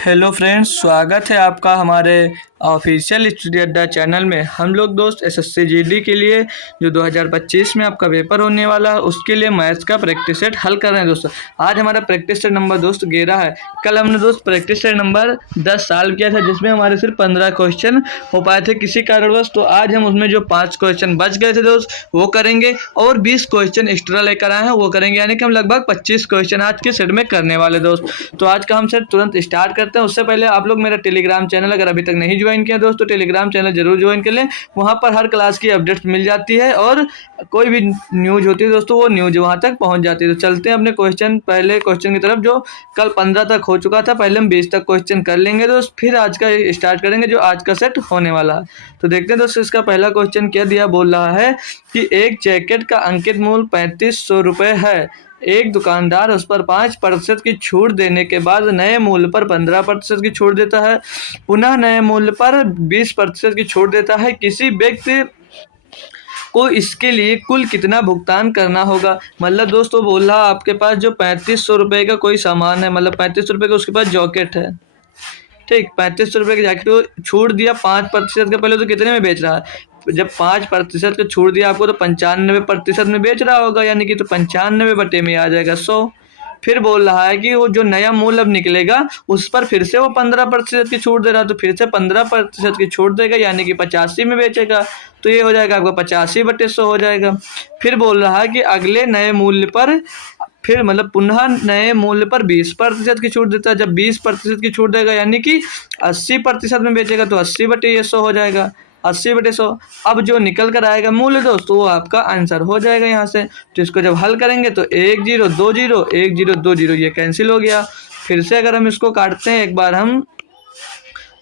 Hello friends, स्वागत है आपका हमारे ऑफिशियल स्टडी अड्डा चैनल में। हम लोग दोस्त एसएससी जीडी के लिए जो 2025 में आपका पेपर होने वाला है उसके लिए मैथ्स का प्रैक्टिस सेट हल कर रहे हैं दोस्तों। आज हमारा प्रैक्टिस सेट नंबर दोस्त 11 है। कल हमने दोस्त प्रैक्टिस सेट नंबर 10 सॉल्व किया था जिसमें हमारे सिर्फ 15 क्वेश्चन हो पाए थे किसी कारणवश। तो आज हम उसमें जो 5 क्वेश्चन बच गए थे दोस्त वो करेंगे और 20 क्वेश्चन एक्स्ट्रा लेकर आए हैं वो करेंगे, यानी कि हम लगभग 25 क्वेश्चन आज के सेट में करने वाले दोस्त। तो आज का हम सेट तुरंत स्टार्ट करते हैं। उससे पहले आप लोग मेरा टेलीग्राम चैनल अगर अभी तक नहीं ज्वाइन किया दोस्तों, टेलीग्राम चैनल जरूर ज्वाइन कर लें। वहाँ पर हर क्लास की अपडेट्स मिल जाती है और कोई भी न्यूज होती है दोस्तों वो न्यूज वहाँ तक पहुँच जाती है। तो चलते हैं अपने पहले क्वेश्चन की तरफ जो कल 15 तक हो चुका था। पहले हम 20 तक क्वेश्चन कर लेंगे दोस्त, फिर आज का स्टार्ट करेंगे जो आज का सेट होने वाला है। तो देखते हैं दोस्तों इसका पहला क्वेश्चन क्या दिया। बोल रहा है कि एक जैकेट का अंकित मूल्य 3500 रुपये है। एक दुकानदार उस पर 5% की छूट देने के बाद नए मूल्य पर 15% की छूट देता है, पुनः नए मूल्य पर 20% की छूट देता है। किसी व्यक्ति को इसके लिए कुल कितना भुगतान करना होगा। मतलब दोस्तों बोल रहा आपके पास जो 3500 रुपये का कोई सामान है, मतलब 3500 रुपये का उसके पास जैकेट है, ठीक। 3500 रुपये की जैकेट को छूट दिया 5% का। पहले तो कितने में बेच रहा है, जब 5% का छूट दिया आपको तो 95% में बेच रहा होगा, यानी कि तो 95 बटे में आ जाएगा 100। फिर बोल रहा है कि वो जो नया मूल्य अब निकलेगा उस पर फिर से वो 15% की छूट दे रहा है, तो फिर से 15% की छूट देगा यानी कि 85 में बेचेगा। तो ये हो जाएगा आपका 85/100 हो जाएगा। फिर बोल रहा है कि अगले नए मूल्य पर फिर मतलब पुनः नए मूल्य पर 20% की छूट देता है। जब 20% की छूट देगा यानी कि 80% में बेचेगा तो 80/100 हो जाएगा, 80/100। अब जो निकल कर आएगा मूल्य दोस्तों वो आपका आंसर हो जाएगा यहाँ से। तो इसको जब हल करेंगे तो 1 0 2 0 1 0 2 0 ये कैंसिल हो गया। फिर से अगर हम इसको काटते हैं एक बार हम,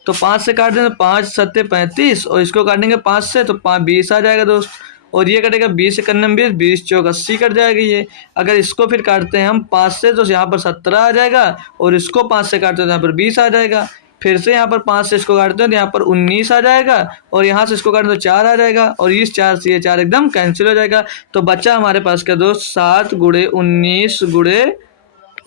तो 5 से काट दें तो 5 7 35 और इसको काटेंगे 5 से तो 5 20 आ जाएगा दोस्त। और ये कटेगा 20 91 20 20 चौक 80 कट जाएगी ये। अगर इसको फिर काटते हैं हम 5 से तो यहाँ पर 17 आ जाएगा और इसको 5 से काटते हैं तो यहाँ पर 20 आ जाएगा। फिर से यहाँ पर 5 से इसको काटते हैं तो यहाँ पर 19 आ जाएगा और यहाँ से इसको काटते हैं तो 4 आ जाएगा और इस 4 से ये 4 एकदम कैंसिल हो जाएगा। तो बच्चा हमारे पास क्या दोस्त 7 गुणे 19 गुणे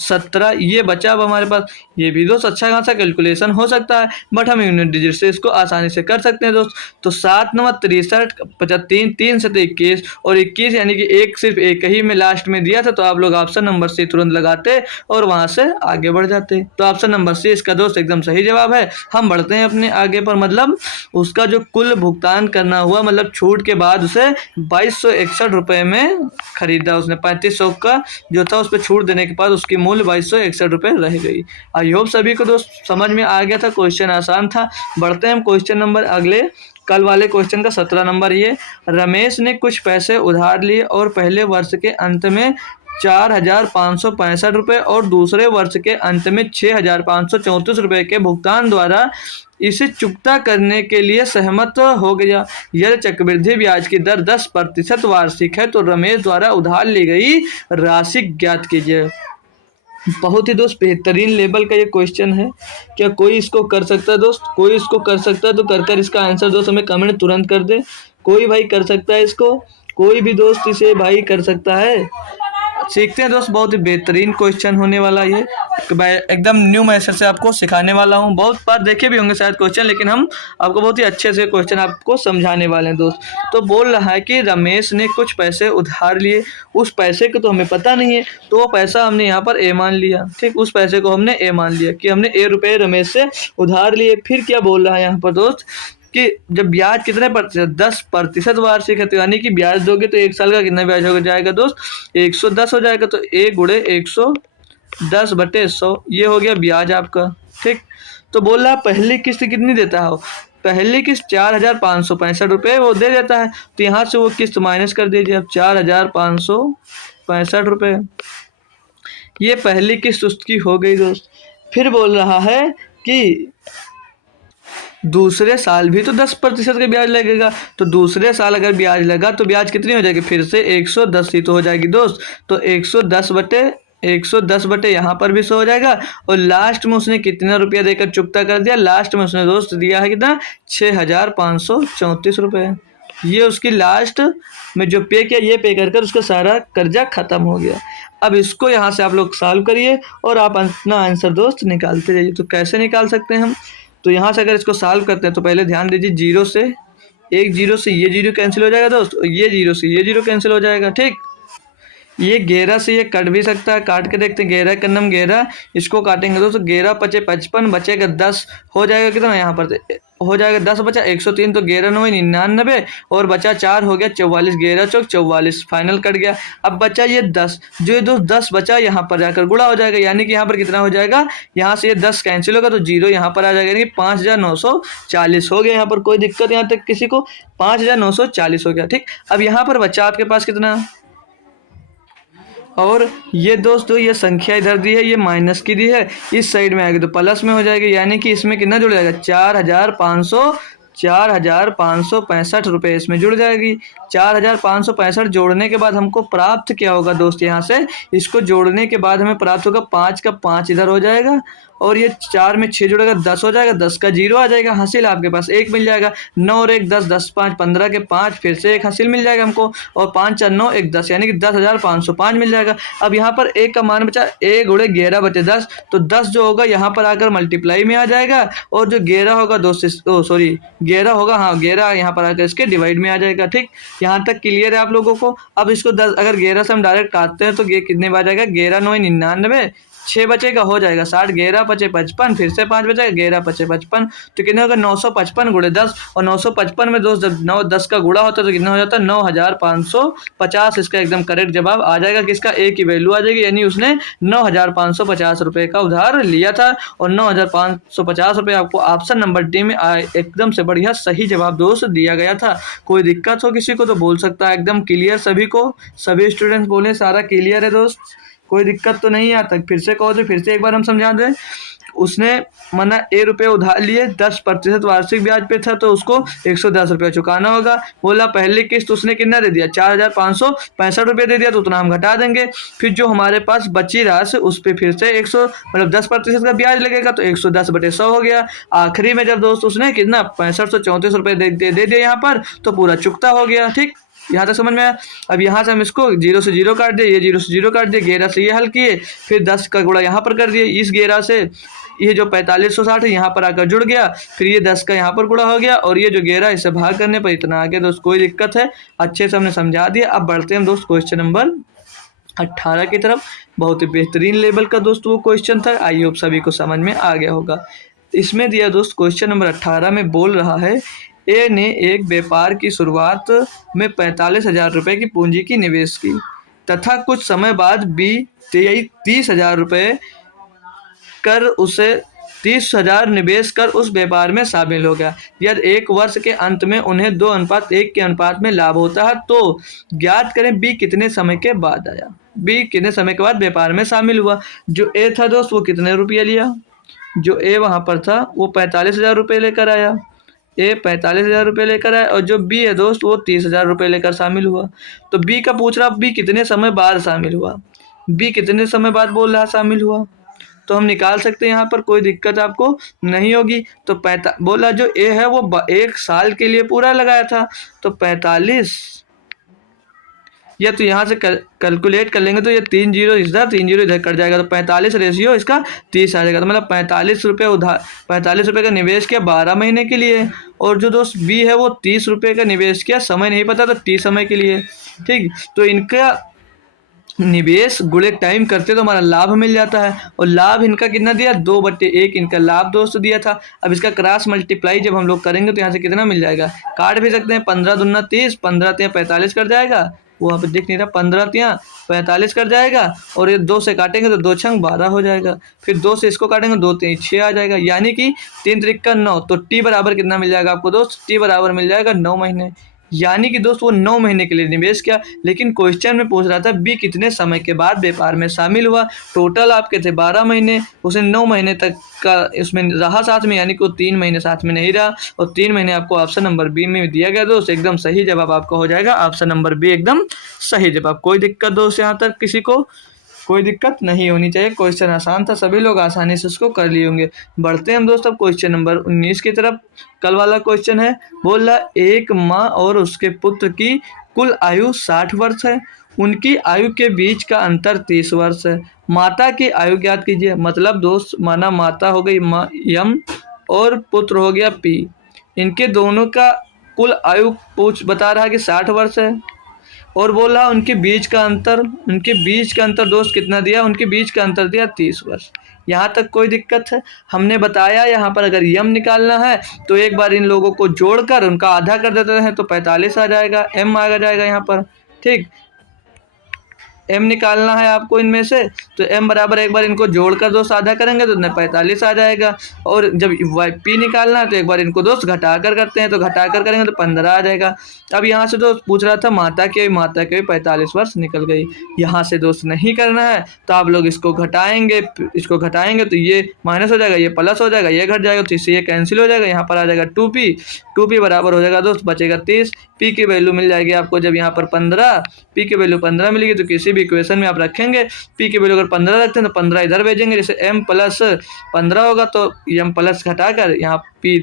17 ये बचा। अब हमारे पास ये भी दोस्त अच्छा खासा कैलकुलेशन हो सकता है, बट हम यूनिट डिजिट से इसको आसानी से कर सकते हैं दोस्त। तो 7 9 63 75 3 7 21 और 21 यानी कि एक सिर्फ एक ही में लास्ट में दिया था, तो आप लोग ऑप्शन नंबर सी तुरंत लगाते और वहां से आगे बढ़ जाते। तो ऑप्शन नंबर सी इसका दोस्त एकदम सही जवाब है। हम बढ़ते हैं अपने आगे पर। मतलब उसका जो कुल भुगतान करना हुआ, मतलब छूट के बाद उसे 2261 रुपये में खरीदा उसने। 3500 का जो था उस पर छूट देने के बाद उसकी मूल्य 2261 रुपये रह गई। आई होप सभी को दोस्त समझ में आ गया था, क्वेश्चन आसान था। बढ़ते हैं हम क्वेश्चन नंबर अगले कल वाले क्वेश्चन का 17 नंबर। ये रमेश ने कुछ पैसे उधार लिए और पहले वर्ष के अंत में 4565 रुपये और दूसरे वर्ष के अंत में 6534 रुपये के भुगतान द्वारा इसे चुकता करने के लिए सहमत हो गया। यदि चक्रवृद्धि ब्याज की दर 10% वार्षिक है तो रमेश द्वारा उधार ली गई राशि ज्ञात कीजिए। बहुत ही दोस्त बेहतरीन लेवल का ये क्वेश्चन है। क्या कोई इसको कर सकता है दोस्त? कोई इसको कर सकता है तो कर इसका आंसर दोस्त हमें कमेंट तुरंत कर दे। कोई भाई कर सकता है इसको? कोई भी दोस्त इसे भाई कर सकता है? सीखते हैं दोस्त, बहुत ही बेहतरीन क्वेश्चन होने वाला ये। एकदम न्यू मेथड से आपको सिखाने वाला हूँ। बहुत बार देखे भी होंगे शायद क्वेश्चन, लेकिन हम आपको बहुत ही अच्छे से क्वेश्चन आपको समझाने वाले हैं दोस्त। तो बोल रहा है कि रमेश ने कुछ पैसे उधार लिए, उस पैसे को तो हमें पता नहीं है तो वो पैसा हमने यहाँ पर ए मान लिया, ठीक। उस पैसे को हमने ए मान लिया कि हमने ए रुपये रमेश से उधार लिए। फिर क्या बोल रहा है यहाँ पर दोस्त कि जब ब्याज कितने प्रतिशत 10% वार्षिक है, तो यानी कि ब्याज दोगे तो एक साल का कितना ब्याज हो जाएगा दोस्त 110 हो जाएगा। तो 1 गुणे 110/100 ये हो गया ब्याज आपका, ठीक। तो बोल रहा पहली किस्त कितनी देता है? पहली किस्त 4565 रुपये वो दे देता है, तो यहाँ से वो किस्त माइनस कर दीजिए। अब 4565 रुपये ये पहली किस्त उसकी हो गई दोस्त। फिर बोल रहा है कि दूसरे साल भी तो 10% का ब्याज लगेगा, तो दूसरे साल अगर ब्याज लगा तो ब्याज कितनी हो जाएगी? फिर से 110 ही तो हो जाएगी दोस्त। तो 110 बटे यहाँ पर भी 100 हो जाएगा। और लास्ट में उसने कितना रुपया देकर चुकता कर दिया? लास्ट में उसने दोस्त दिया है कितना 6534 रुपये, ये उसकी लास्ट में जो पे किया ये पे कर कर उसका सारा कर्जा ख़त्म हो गया। अब इसको यहाँ से आप लोग सॉल्व करिए और आप अपना आंसर दोस्त निकालते जाइए। तो कैसे निकाल सकते हैं हम? तो यहाँ से अगर इसको सॉल्व करते हैं तो पहले ध्यान दीजिए, जीरो से एक जीरो से ये जीरो कैंसिल हो जाएगा दोस्त, और ये जीरो से ये जीरो कैंसिल हो जाएगा। ठीक, ये 11 से ये कट भी सकता है, काट के देखते हैं। 11 का नम 11, इसको काटेंगे दोस्तों, 11 पचे 55, बचेगा 10, हो जाएगा कितना यहाँ पर हो जाएगा 10 बचा 103, तो 11 9 99 और बचा 4 हो गया 44, 11 चौक 44, फाइनल कट गया। अब बचा ये 10, जो ये दोस्त 10 बचा यहाँ पर जाकर गुणा हो जाएगा, यानी कि यहाँ पर कितना हो जाएगा, यहाँ से ये 10 कैंसिल होगा तो जीरो यहाँ पर आ जाएगा, यानी कि 5940 हो गया। यहाँ पर कोई दिक्कत यहाँ तक किसी को, 5940 हो गया। ठीक, अब यहाँ पर बचा आपके पास कितना, और ये दोस्तों ये संख्या इधर दी है, ये माइनस की दी है, इस साइड में आएगी तो प्लस में हो जाएगी, यानी कि इसमें कितना जुड़ जाएगा, 4,565 रुपये इसमें जुड़ जाएगी। 4,565 जोड़ने के बाद हमको प्राप्त क्या होगा दोस्त, यहाँ से इसको जोड़ने के बाद हमें प्राप्त होगा 5 का 5 इधर हो जाएगा, और ये 4 में 6 जुड़ेगा 10 हो जाएगा, 10 का जीरो आ जाएगा, हासिल आपके पास 1 मिल जाएगा। 9 और 1 10, 10 5 15 के 5, फिर से एक हासिल मिल जाएगा हमको, और 5 4 9 1 10, यानी कि 10,505 मिल जाएगा। अब यहाँ पर एक का मान बचा, 1 गुणे 11 बचे 10, तो 10 जो होगा यहाँ पर आकर मल्टीप्लाई में आ जाएगा, और जो 11 होगा दोस्त, सॉरी 11 होगा, हाँ 11 यहाँ पर आकर इसके डिवाइड में आ जाएगा। ठीक, यहाँ तक क्लियर है आप लोगों को? अब इसको 10 अगर 11 से हम डायरेक्ट काटते हैं तो ये कितने बार जाएगा, 11 9 99, 6 बचेगा हो जाएगा 60, 11 पचे 55, फिर से 5 बचेगा, 11 पचे 55, तो कितने होगा 955 गुणे 10, और 955 में दोस्त जब 9 10 का गुणा होता है तो कितना हो जाता है 9,550। इसका एकदम करेक्ट जवाब आ जाएगा, किसका, ए की वैल्यू आ जाएगी, यानी उसने 9,550 रुपये का उधार लिया था, और 9,550 रुपये आपको ऑप्शन नंबर डी में एकदम से बढ़िया सही जवाब दोस्त दिया गया था। कोई दिक्कत हो किसी को तो बोल सकता है, एकदम क्लियर सभी को, सभी स्टूडेंट्स बोले सारा क्लियर है दोस्त, कोई दिक्कत तो नहीं आता? फिर से कहो तो फिर से एक बार हम समझा दें। उसने मना ए रुपये उधार लिए, 10% वार्षिक ब्याज पे था, तो उसको 110 रुपये चुकाना होगा। बोला पहली किस्त उसने कितना दे दिया, 4,565 रुपये दे दिया, तो उतना हम घटा देंगे। फिर जो हमारे पास बची राशि उस पर फिर से 100 मतलब 10% का ब्याज लगेगा, तो 110/100 हो गया। आखिरी में जब दोस्त उसने कितना 6534 रुपये दे दिया यहाँ पर, तो पूरा चुकता हो गया। ठीक, यहाँ तक समझ में आया? अब यहाँ से हम इसको 0 से 0 काट दिए, ये 0 से 0 काट दिए, 11 से ये हल किए, फिर 10 का गुणा यहाँ पर कर दिए, इस 11 से ये जो 4560 है यहाँ पर आकर जुड़ गया, फिर ये 10 का यहाँ पर गुणा हो गया, और ये जो 11 इसे भाग करने पर इतना आ गया। दोस्त कोई दिक्कत है, अच्छे से हमने समझा दिया। अब बढ़ते हैं दोस्त क्वेश्चन नंबर 18 की तरफ। बहुत ही बेहतरीन लेवल का दोस्त वो क्वेश्चन था, आई होप सभी को समझ में आ गया होगा। इसमें दिया दोस्त क्वेश्चन नंबर 18 में बोल रहा है, ए ने एक व्यापार की शुरुआत में 45,000 रुपये की पूंजी की निवेश की, तथा कुछ समय बाद बी 30,000 रुपये कर उसे 30,000 निवेश कर उस व्यापार में शामिल हो गया। यदि एक वर्ष के अंत में उन्हें 2:1 के अनुपात में लाभ होता है, तो ज्ञात करें बी कितने समय के बाद आया, बी कितने समय के बाद व्यापार में शामिल हुआ। जो ए था दोस्त वो कितने रुपये लिया, जो ए वहाँ पर था वो 45,000 रुपये लेकर आया, ए 45,000 रुपये लेकर आया, और जो बी है दोस्त वो 30,000 रुपये लेकर शामिल हुआ। तो बी का पूछ रहा, बी कितने समय बाद शामिल हुआ, बी कितने समय बाद बोल रहा शामिल हुआ, तो हम निकाल सकते हैं यहाँ पर, कोई दिक्कत आपको नहीं होगी। तो बोला जो ए है वो 1 साल के लिए पूरा लगाया था, तो 45, या तो यहाँ से कैलकुलेट कर लेंगे तो ये 3 जीरो इधर 3 जीरो इधर कट जाएगा, तो 45 रेशियो इसका 30 आ जाएगा। तो मतलब 45 रुपये उधार 45 रुपये का निवेश किया 12 महीने के लिए, और जो दोस्त बी है वो 30 रुपये का निवेश किया, समय नहीं पता तो 30 समय के लिए। ठीक, तो इनका निवेश गुणे टाइम करते तो हमारा लाभ मिल जाता है, और लाभ इनका कितना दिया 2/1 इनका लाभ दोस्त दिया था। अब इसका क्रॉस मल्टीप्लाई जब हम लोग करेंगे तो यहाँ से कितना मिल जाएगा, काट भी सकते हैं, 15 दूना 30, 15 तिया 45 कर जाएगा, वहाँ पे दिख नहीं रहा, 15 तिया 45 कर जाएगा, और ये 2 से काटेंगे तो 2 छंग 12 हो जाएगा, फिर 2 से इसको काटेंगे 2 3 6 आ जाएगा, यानी कि 3 त्रिका 9, तो टी बराबर कितना मिल जाएगा आपको दोस्त, टी बराबर मिल जाएगा 9 महीने। यानी कि दोस्त वो 9 महीने के लिए निवेश किया, लेकिन क्वेश्चन में पूछ रहा था बी कितने समय के बाद व्यापार में शामिल हुआ। टोटल आपके थे 12 महीने, उसने 9 महीने तक का इसमें रहा साथ में, यानी कि वो 3 महीने साथ में नहीं रहा, और 3 महीने आपको ऑप्शन नंबर बी में दिया गया दोस्त। एकदम सही जवाब आपका हो जाएगा ऑप्शन नंबर बी, एकदम सही जवाब। कोई दिक्कत दोस्त यहाँ तक किसी को, कोई दिक्कत नहीं होनी चाहिए। क्वेश्चन आसान था, सभी लोग आसानी से उसको कर लिए होंगे। बढ़ते हैं हम दोस्त अब क्वेश्चन नंबर 19 की तरफ। कल वाला क्वेश्चन है, बोल रहा एक माँ और उसके पुत्र की कुल आयु 60 वर्ष है। उनकी आयु के बीच का अंतर 30 वर्ष है। माता की आयु ज्ञात कीजिए। मतलब दोस्त माना माता हो गई यम और पुत्र हो गया पी। इनके दोनों का कुल आयु बता रहा है कि 60 वर्ष है और बोल रहा उनके बीच का अंतर दोस्त कितना दिया, उनके बीच का अंतर दिया 30 वर्ष। यहाँ तक कोई दिक्कत है? हमने बताया यहाँ पर अगर यम निकालना है तो एक बार इन लोगों को जोड़कर उनका आधा कर देते हैं तो 45 आ जाएगा, एम आ जाएगा यहाँ पर। ठीक, एम निकालना है आपको इनमें से, तो एम बराबर एक बार इनको जोड़कर दोस्त आधा करेंगे तो 45 आ जाएगा। और जब पी निकालना है तो एक बार इनको दोस्त घटाकर करते हैं तो घटाकर करेंगे तो 15 आ जाएगा। अब यहाँ से दोस्त पूछ रहा था माता की 45 वर्ष निकल गई। यहाँ से दोस्त नहीं करना है तो आप लोग इसको घटाएंगे तो ये माइनस हो जाएगा, ये प्लस हो जाएगा, ये घट जाएगा तो इससे ये कैंसिल हो जाएगा। यहाँ पर आ जाएगा 2p बराबर हो जाएगा दोस्त, बचेगा 30। पी की वैल्यू मिल जाएगी आपको जब यहाँ पर 15, पी की वैल्यू 15 मिलेगी तो किसी भी इक्वेशन में आप रखेंगे पी की वैल्यू अगर 15 रखते हैं तो 15 इधर भेजेंगे। जैसे m प्लस 15 होगा तो m प्लस घटाकर यहाँ पी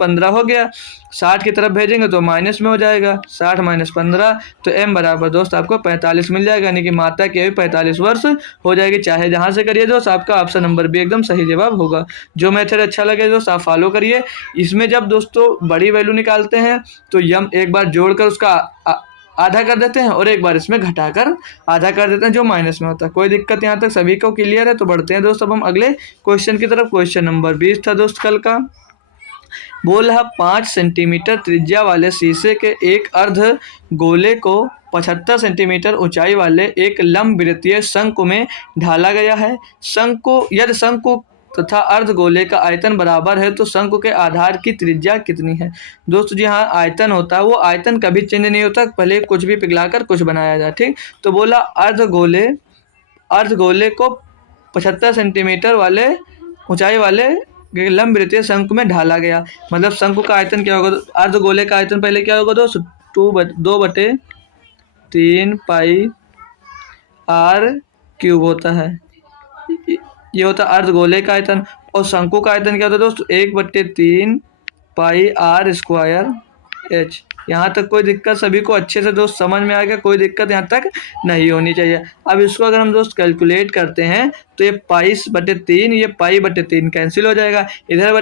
15 हो गया, 60 की तरफ भेजेंगे तो माइनस में हो जाएगा, 60 माइनस 15 तो m बराबर दोस्त आपको 45 मिल जाएगा। यानी कि माता की आयु 45 वर्ष हो जाएगी। चाहे जहाँ से करिए दोस्त, आपका ऑप्शन नंबर बी एकदम सही जवाब होगा। जो मेथड अच्छा लगे दोस्त आप फॉलो करिए। इसमें जब दोस्तों बड़ी वैल्यू निकालते हैं तो यम एक बार जोड़कर उसका आधा कर देते हैं और एक बार इसमें घटाकर आधा कर देते हैं जो माइनस में होता है। कोई दिक्कत यहाँ तक सभी को क्लियर है? तो बढ़ते हैं दोस्त अब हम अगले क्वेश्चन की तरफ। क्वेश्चन नंबर 20 था दोस्त कल का। बोल रहा 5 सेंटीमीटर त्रिज्या वाले शीशे के एक अर्ध गोले को 75 सेंटीमीटर ऊंचाई वाले एक लंबवृत्तीय शंकु में ढाला गया है। यदि शंकु तथा अर्धगोले का आयतन बराबर है तो शंकु के आधार की त्रिज्या कितनी है? दोस्तों जी हाँ, आयतन होता है वो आयतन कभी चेंज नहीं होता, पहले कुछ भी पिघलाकर कुछ बनाया जाए। ठीक, तो बोला अर्धगोले को 75 सेंटीमीटर वाले ऊंचाई वाले लंबवृत्तीय शंकु में ढाला गया। मतलब शंकु का आयतन क्या होगा? अर्धगोले का आयतन पहले क्या होगा दोस्त? 2/3 पाई r क्यूब होता है, ये होता है अर्धगोले का आयतन। और शंकु का आयतन क्या होता है दोस्त? 1/3 पाई r स्क्वायर h। यहाँ तक कोई दिक्कत सभी को अच्छे से दोस्त समझ में आ गया? कोई दिक्कत यहाँ तक नहीं होनी चाहिए। अब इसको अगर हम दोस्त कैलकुलेट करते हैं तो ये पाई/3, ये पाई/3 कैंसिल हो जाएगा। इधर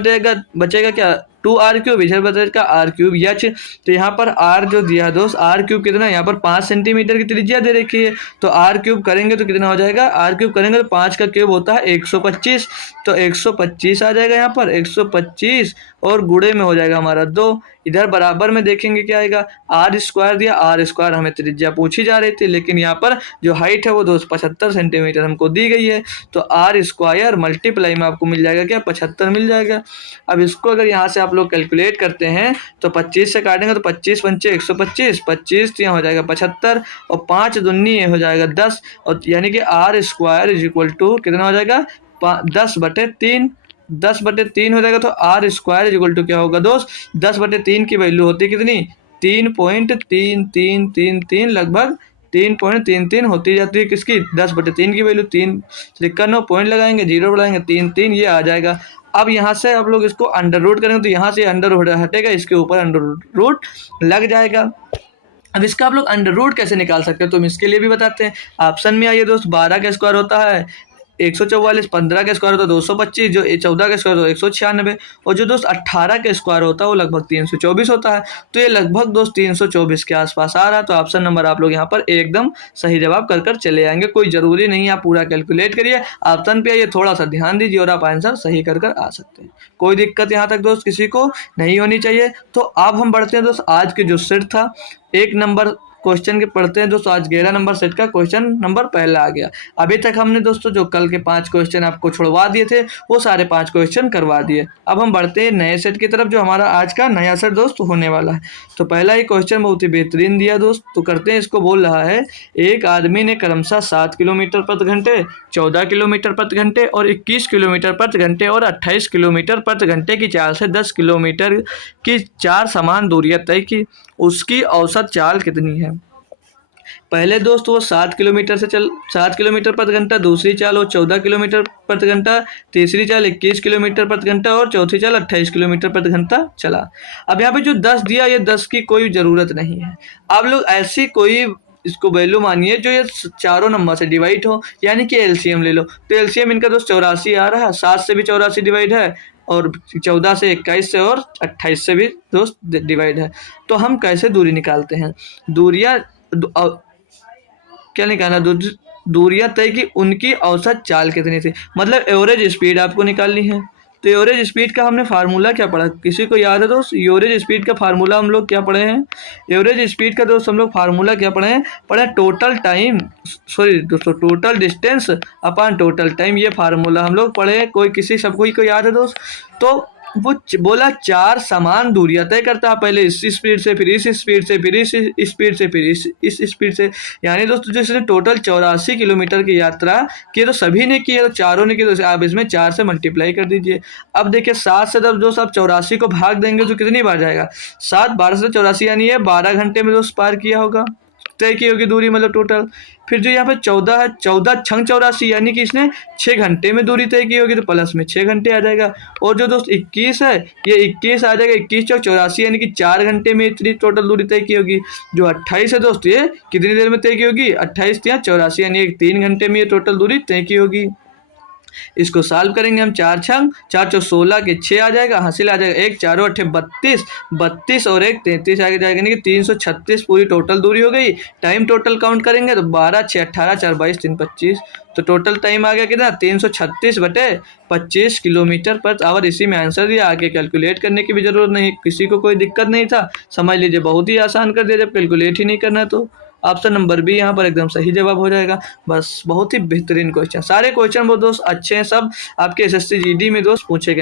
बचेगा क्या? 2r क्यूब, इधर बचेगा r क्यूब h। तो यहाँ पर r जो दिया दोस्त, r क्यूब कितना? यहाँ पर 5 सेंटीमीटर की त्रिज्या दे रखी है तो r क्यूब करेंगे तो कितना हो जाएगा? r क्यूब करेंगे तो 5 का क्यूब होता है 125, तो 125 आ जाएगा यहाँ पर 125 और गुणे में हो जाएगा हमारा 2। इधर बराबर में देखेंगे क्या आएगा? r स्क्वायर दिया, r स्क्वायर हमें त्रिज्या पूछी जा रही थी लेकिन यहाँ पर जो हाइट है वो दोस्त 75 सेंटीमीटर हमको दी गई है तो r स्क्वायर मल्टीप्लाई में आपको मिल जाएगा क्या? 75 मिल जाएगा। अब इसको अगर यहाँ से आप लोग कैलकुलेट करते हैं तो 25 से काटेंगे तो 25 पंचे 125, 25 तो यहाँ हो जाएगा 75 और 5 दूनी हो जाएगा 10, और यानी कि r square is equal to कितना हो जाएगा? 10/3 हो जाएगा। तो r square is equal to क्या होगा दोस्त? 10/3 की वैल्यू होती है कितनी? 3.3333, लगभग 3.33 होती जाती है किसकी? 10/3 की वैल्यू। 3 पॉइंट लगाएंगे, 0 बढ़ाएंगे, 3 ये आ जाएगा। अब यहाँ से आप लोग इसको अंडर रूट करेंगे तो यहाँ से अंडर रूट हटेगा, इसके ऊपर अंडर रूट लग जाएगा। अब इसका आप लोग अंडर रूट कैसे निकाल सकते हैं तो हम इसके लिए भी बताते हैं। ऑप्शन में आइए दोस्त, 12 का स्क्वायर होता है 144, 15 का स्क्वायर होता है 225, जो 14 का स्क्वायर होता है 196 और जो दोस्त 18 का स्क्वायर होता है वो लगभग 324 होता है। तो ये लगभग दोस्त 324 के आसपास आ रहा है। तो ऑप्शन नंबर आप लोग यहाँ पर एकदम सही जवाब कर चले आएंगे। कोई ज़रूरी नहीं आप पूरा कैलकुलेट करिए, ऑप्शन पे आइए, थोड़ा सा ध्यान दीजिए और आप आंसर सही कर आ सकते हैं। कोई दिक्कत यहाँ तक दोस्त किसी को नहीं होनी चाहिए। तो अब हम बढ़ते हैं दोस्त आज के जो सेट था 1 नंबर क्वेश्चन के पढ़ते हैं दोस्तों। आज 11 नंबर सेट का क्वेश्चन नंबर पहला आ गया। अभी तक हमने दोस्तों जो कल के 5 क्वेश्चन आपको छुड़वा दिए थे वो सारे 5 क्वेश्चन करवा दिए। अब हम बढ़ते हैं नए सेट की तरफ जो हमारा आज का नया सेट दोस्त होने वाला है। तो पहला ही क्वेश्चन बहुत ही बेहतरीन दिया दोस्त, तो करते हैं। इसको बोल रहा है एक आदमी ने क्रमशः 7 किलोमीटर प्रति घंटे, 14 किलोमीटर प्रति घंटे और 21 किलोमीटर प्रति घंटे और 28 किलोमीटर प्रति घंटे की चाल से 10 किलोमीटर की 4 समान दूरियां तय की। उसकी औसत चाल कितनी है? पहले दोस्त वो 7 किलोमीटर प्रति घंटा, दूसरी चाल वो 14 किलोमीटर प्रति घंटा, तीसरी चाल 21 किलोमीटर प्रति घंटा और चौथी चाल 28 किलोमीटर प्रति घंटा चला। अब यहाँ पे जो 10 दिया, ये 10 की कोई ज़रूरत नहीं है। आप लोग ऐसी कोई इसको वैल्यू मानिए जो ये चारों नंबर से डिवाइड हो, यानी कि एलसीएम ले लो। तो एलसीएम इनका दोस्त 84 आ रहा है, 7 से भी 84 डिवाइड है और 14 से 21 से और 28 से भी दोस्त डिवाइड है। तो हम कैसे दूरी निकालते हैं? दूरियाँ क्या निकालना, दूरियां तय की उनकी औसत चाल कितनी थी, मतलब एवरेज स्पीड आपको निकालनी है। तो एवरेज स्पीड का हमने फार्मूला क्या पढ़ा, किसी को याद है दोस्त? एवरेज स्पीड का फार्मूला हम लोग क्या पढ़े हैं? एवरेज स्पीड का दोस्त हम लोग फार्मूला क्या पढ़े टोटल टाइम, सॉरी दोस्तों, total distance upon total time, ये फार्मूला हम लोग पढ़े हैं। कोई किसी सब कोई को याद है दोस्त? तो वो बोला 4 समान दूरियां तय करता है, पहले इस स्पीड से, फिर इस स्पीड से, फिर इस स्पीड से, फिर इस स्पीड से। यानी दोस्तों जिसने टोटल 84 किलोमीटर की यात्रा की, तो सभी ने की है, तो चारों ने की, तो आप इसमें 4 से मल्टीप्लाई कर दीजिए। अब देखिए 7 से जब दोस्त आप 84 को भाग देंगे तो कितनी बार जाएगा? 7 12 से 84 यानी ये 12 घंटे में दोस्त पार किया होगा, तय की होगी दूरी, मतलब टोटल। फिर जो यहाँ पे 14 है, 14 छंग 84 यानी कि इसने 6 घंटे में दूरी तय की होगी, तो प्लस में 6 घंटे आ जाएगा। और जो दोस्त 21 है, ये 21 आ जाएगा, 21 चौक 84 यानी कि 4 घंटे में इतनी टोटल दूरी तय की होगी। जो 28 है दोस्त, ये कितनी देर में तय की होगी? 28 या 84 यानी 3 घंटे में ये टोटल दूरी तय की होगी। इसको सॉल्व करेंगे हम, 4 छंग 4 चौ 16 के 6 आ जाएगा, हासिल आ जाएगा 1 4 8 32, 32 और 1 33 आगे जाएगा, यानी कि 336 पूरी टोटल दूरी हो गई। टाइम टोटल काउंट करेंगे तो 12 6 18 4 22 3 25, तो टोटल टाइम आ गया कितना? 336 बटे 25 किलोमीटर पर आवर। इसी में आंसर दिया, आगे कैलकुलेट करने की भी जरूरत नहीं, किसी को कोई दिक्कत नहीं था, समझ लीजिए बहुत ही आसान कर दिया, जब कैलकुलेट ही नहीं करना तो ऑप्शन नंबर बी यहाँ पर एकदम सही जवाब हो जाएगा। बस बहुत ही बेहतरीन क्वेश्चन, सारे क्वेश्चन वो दोस्त अच्छे हैं, सब आपके एसएससी जीडी में दोस्त पूछे गए।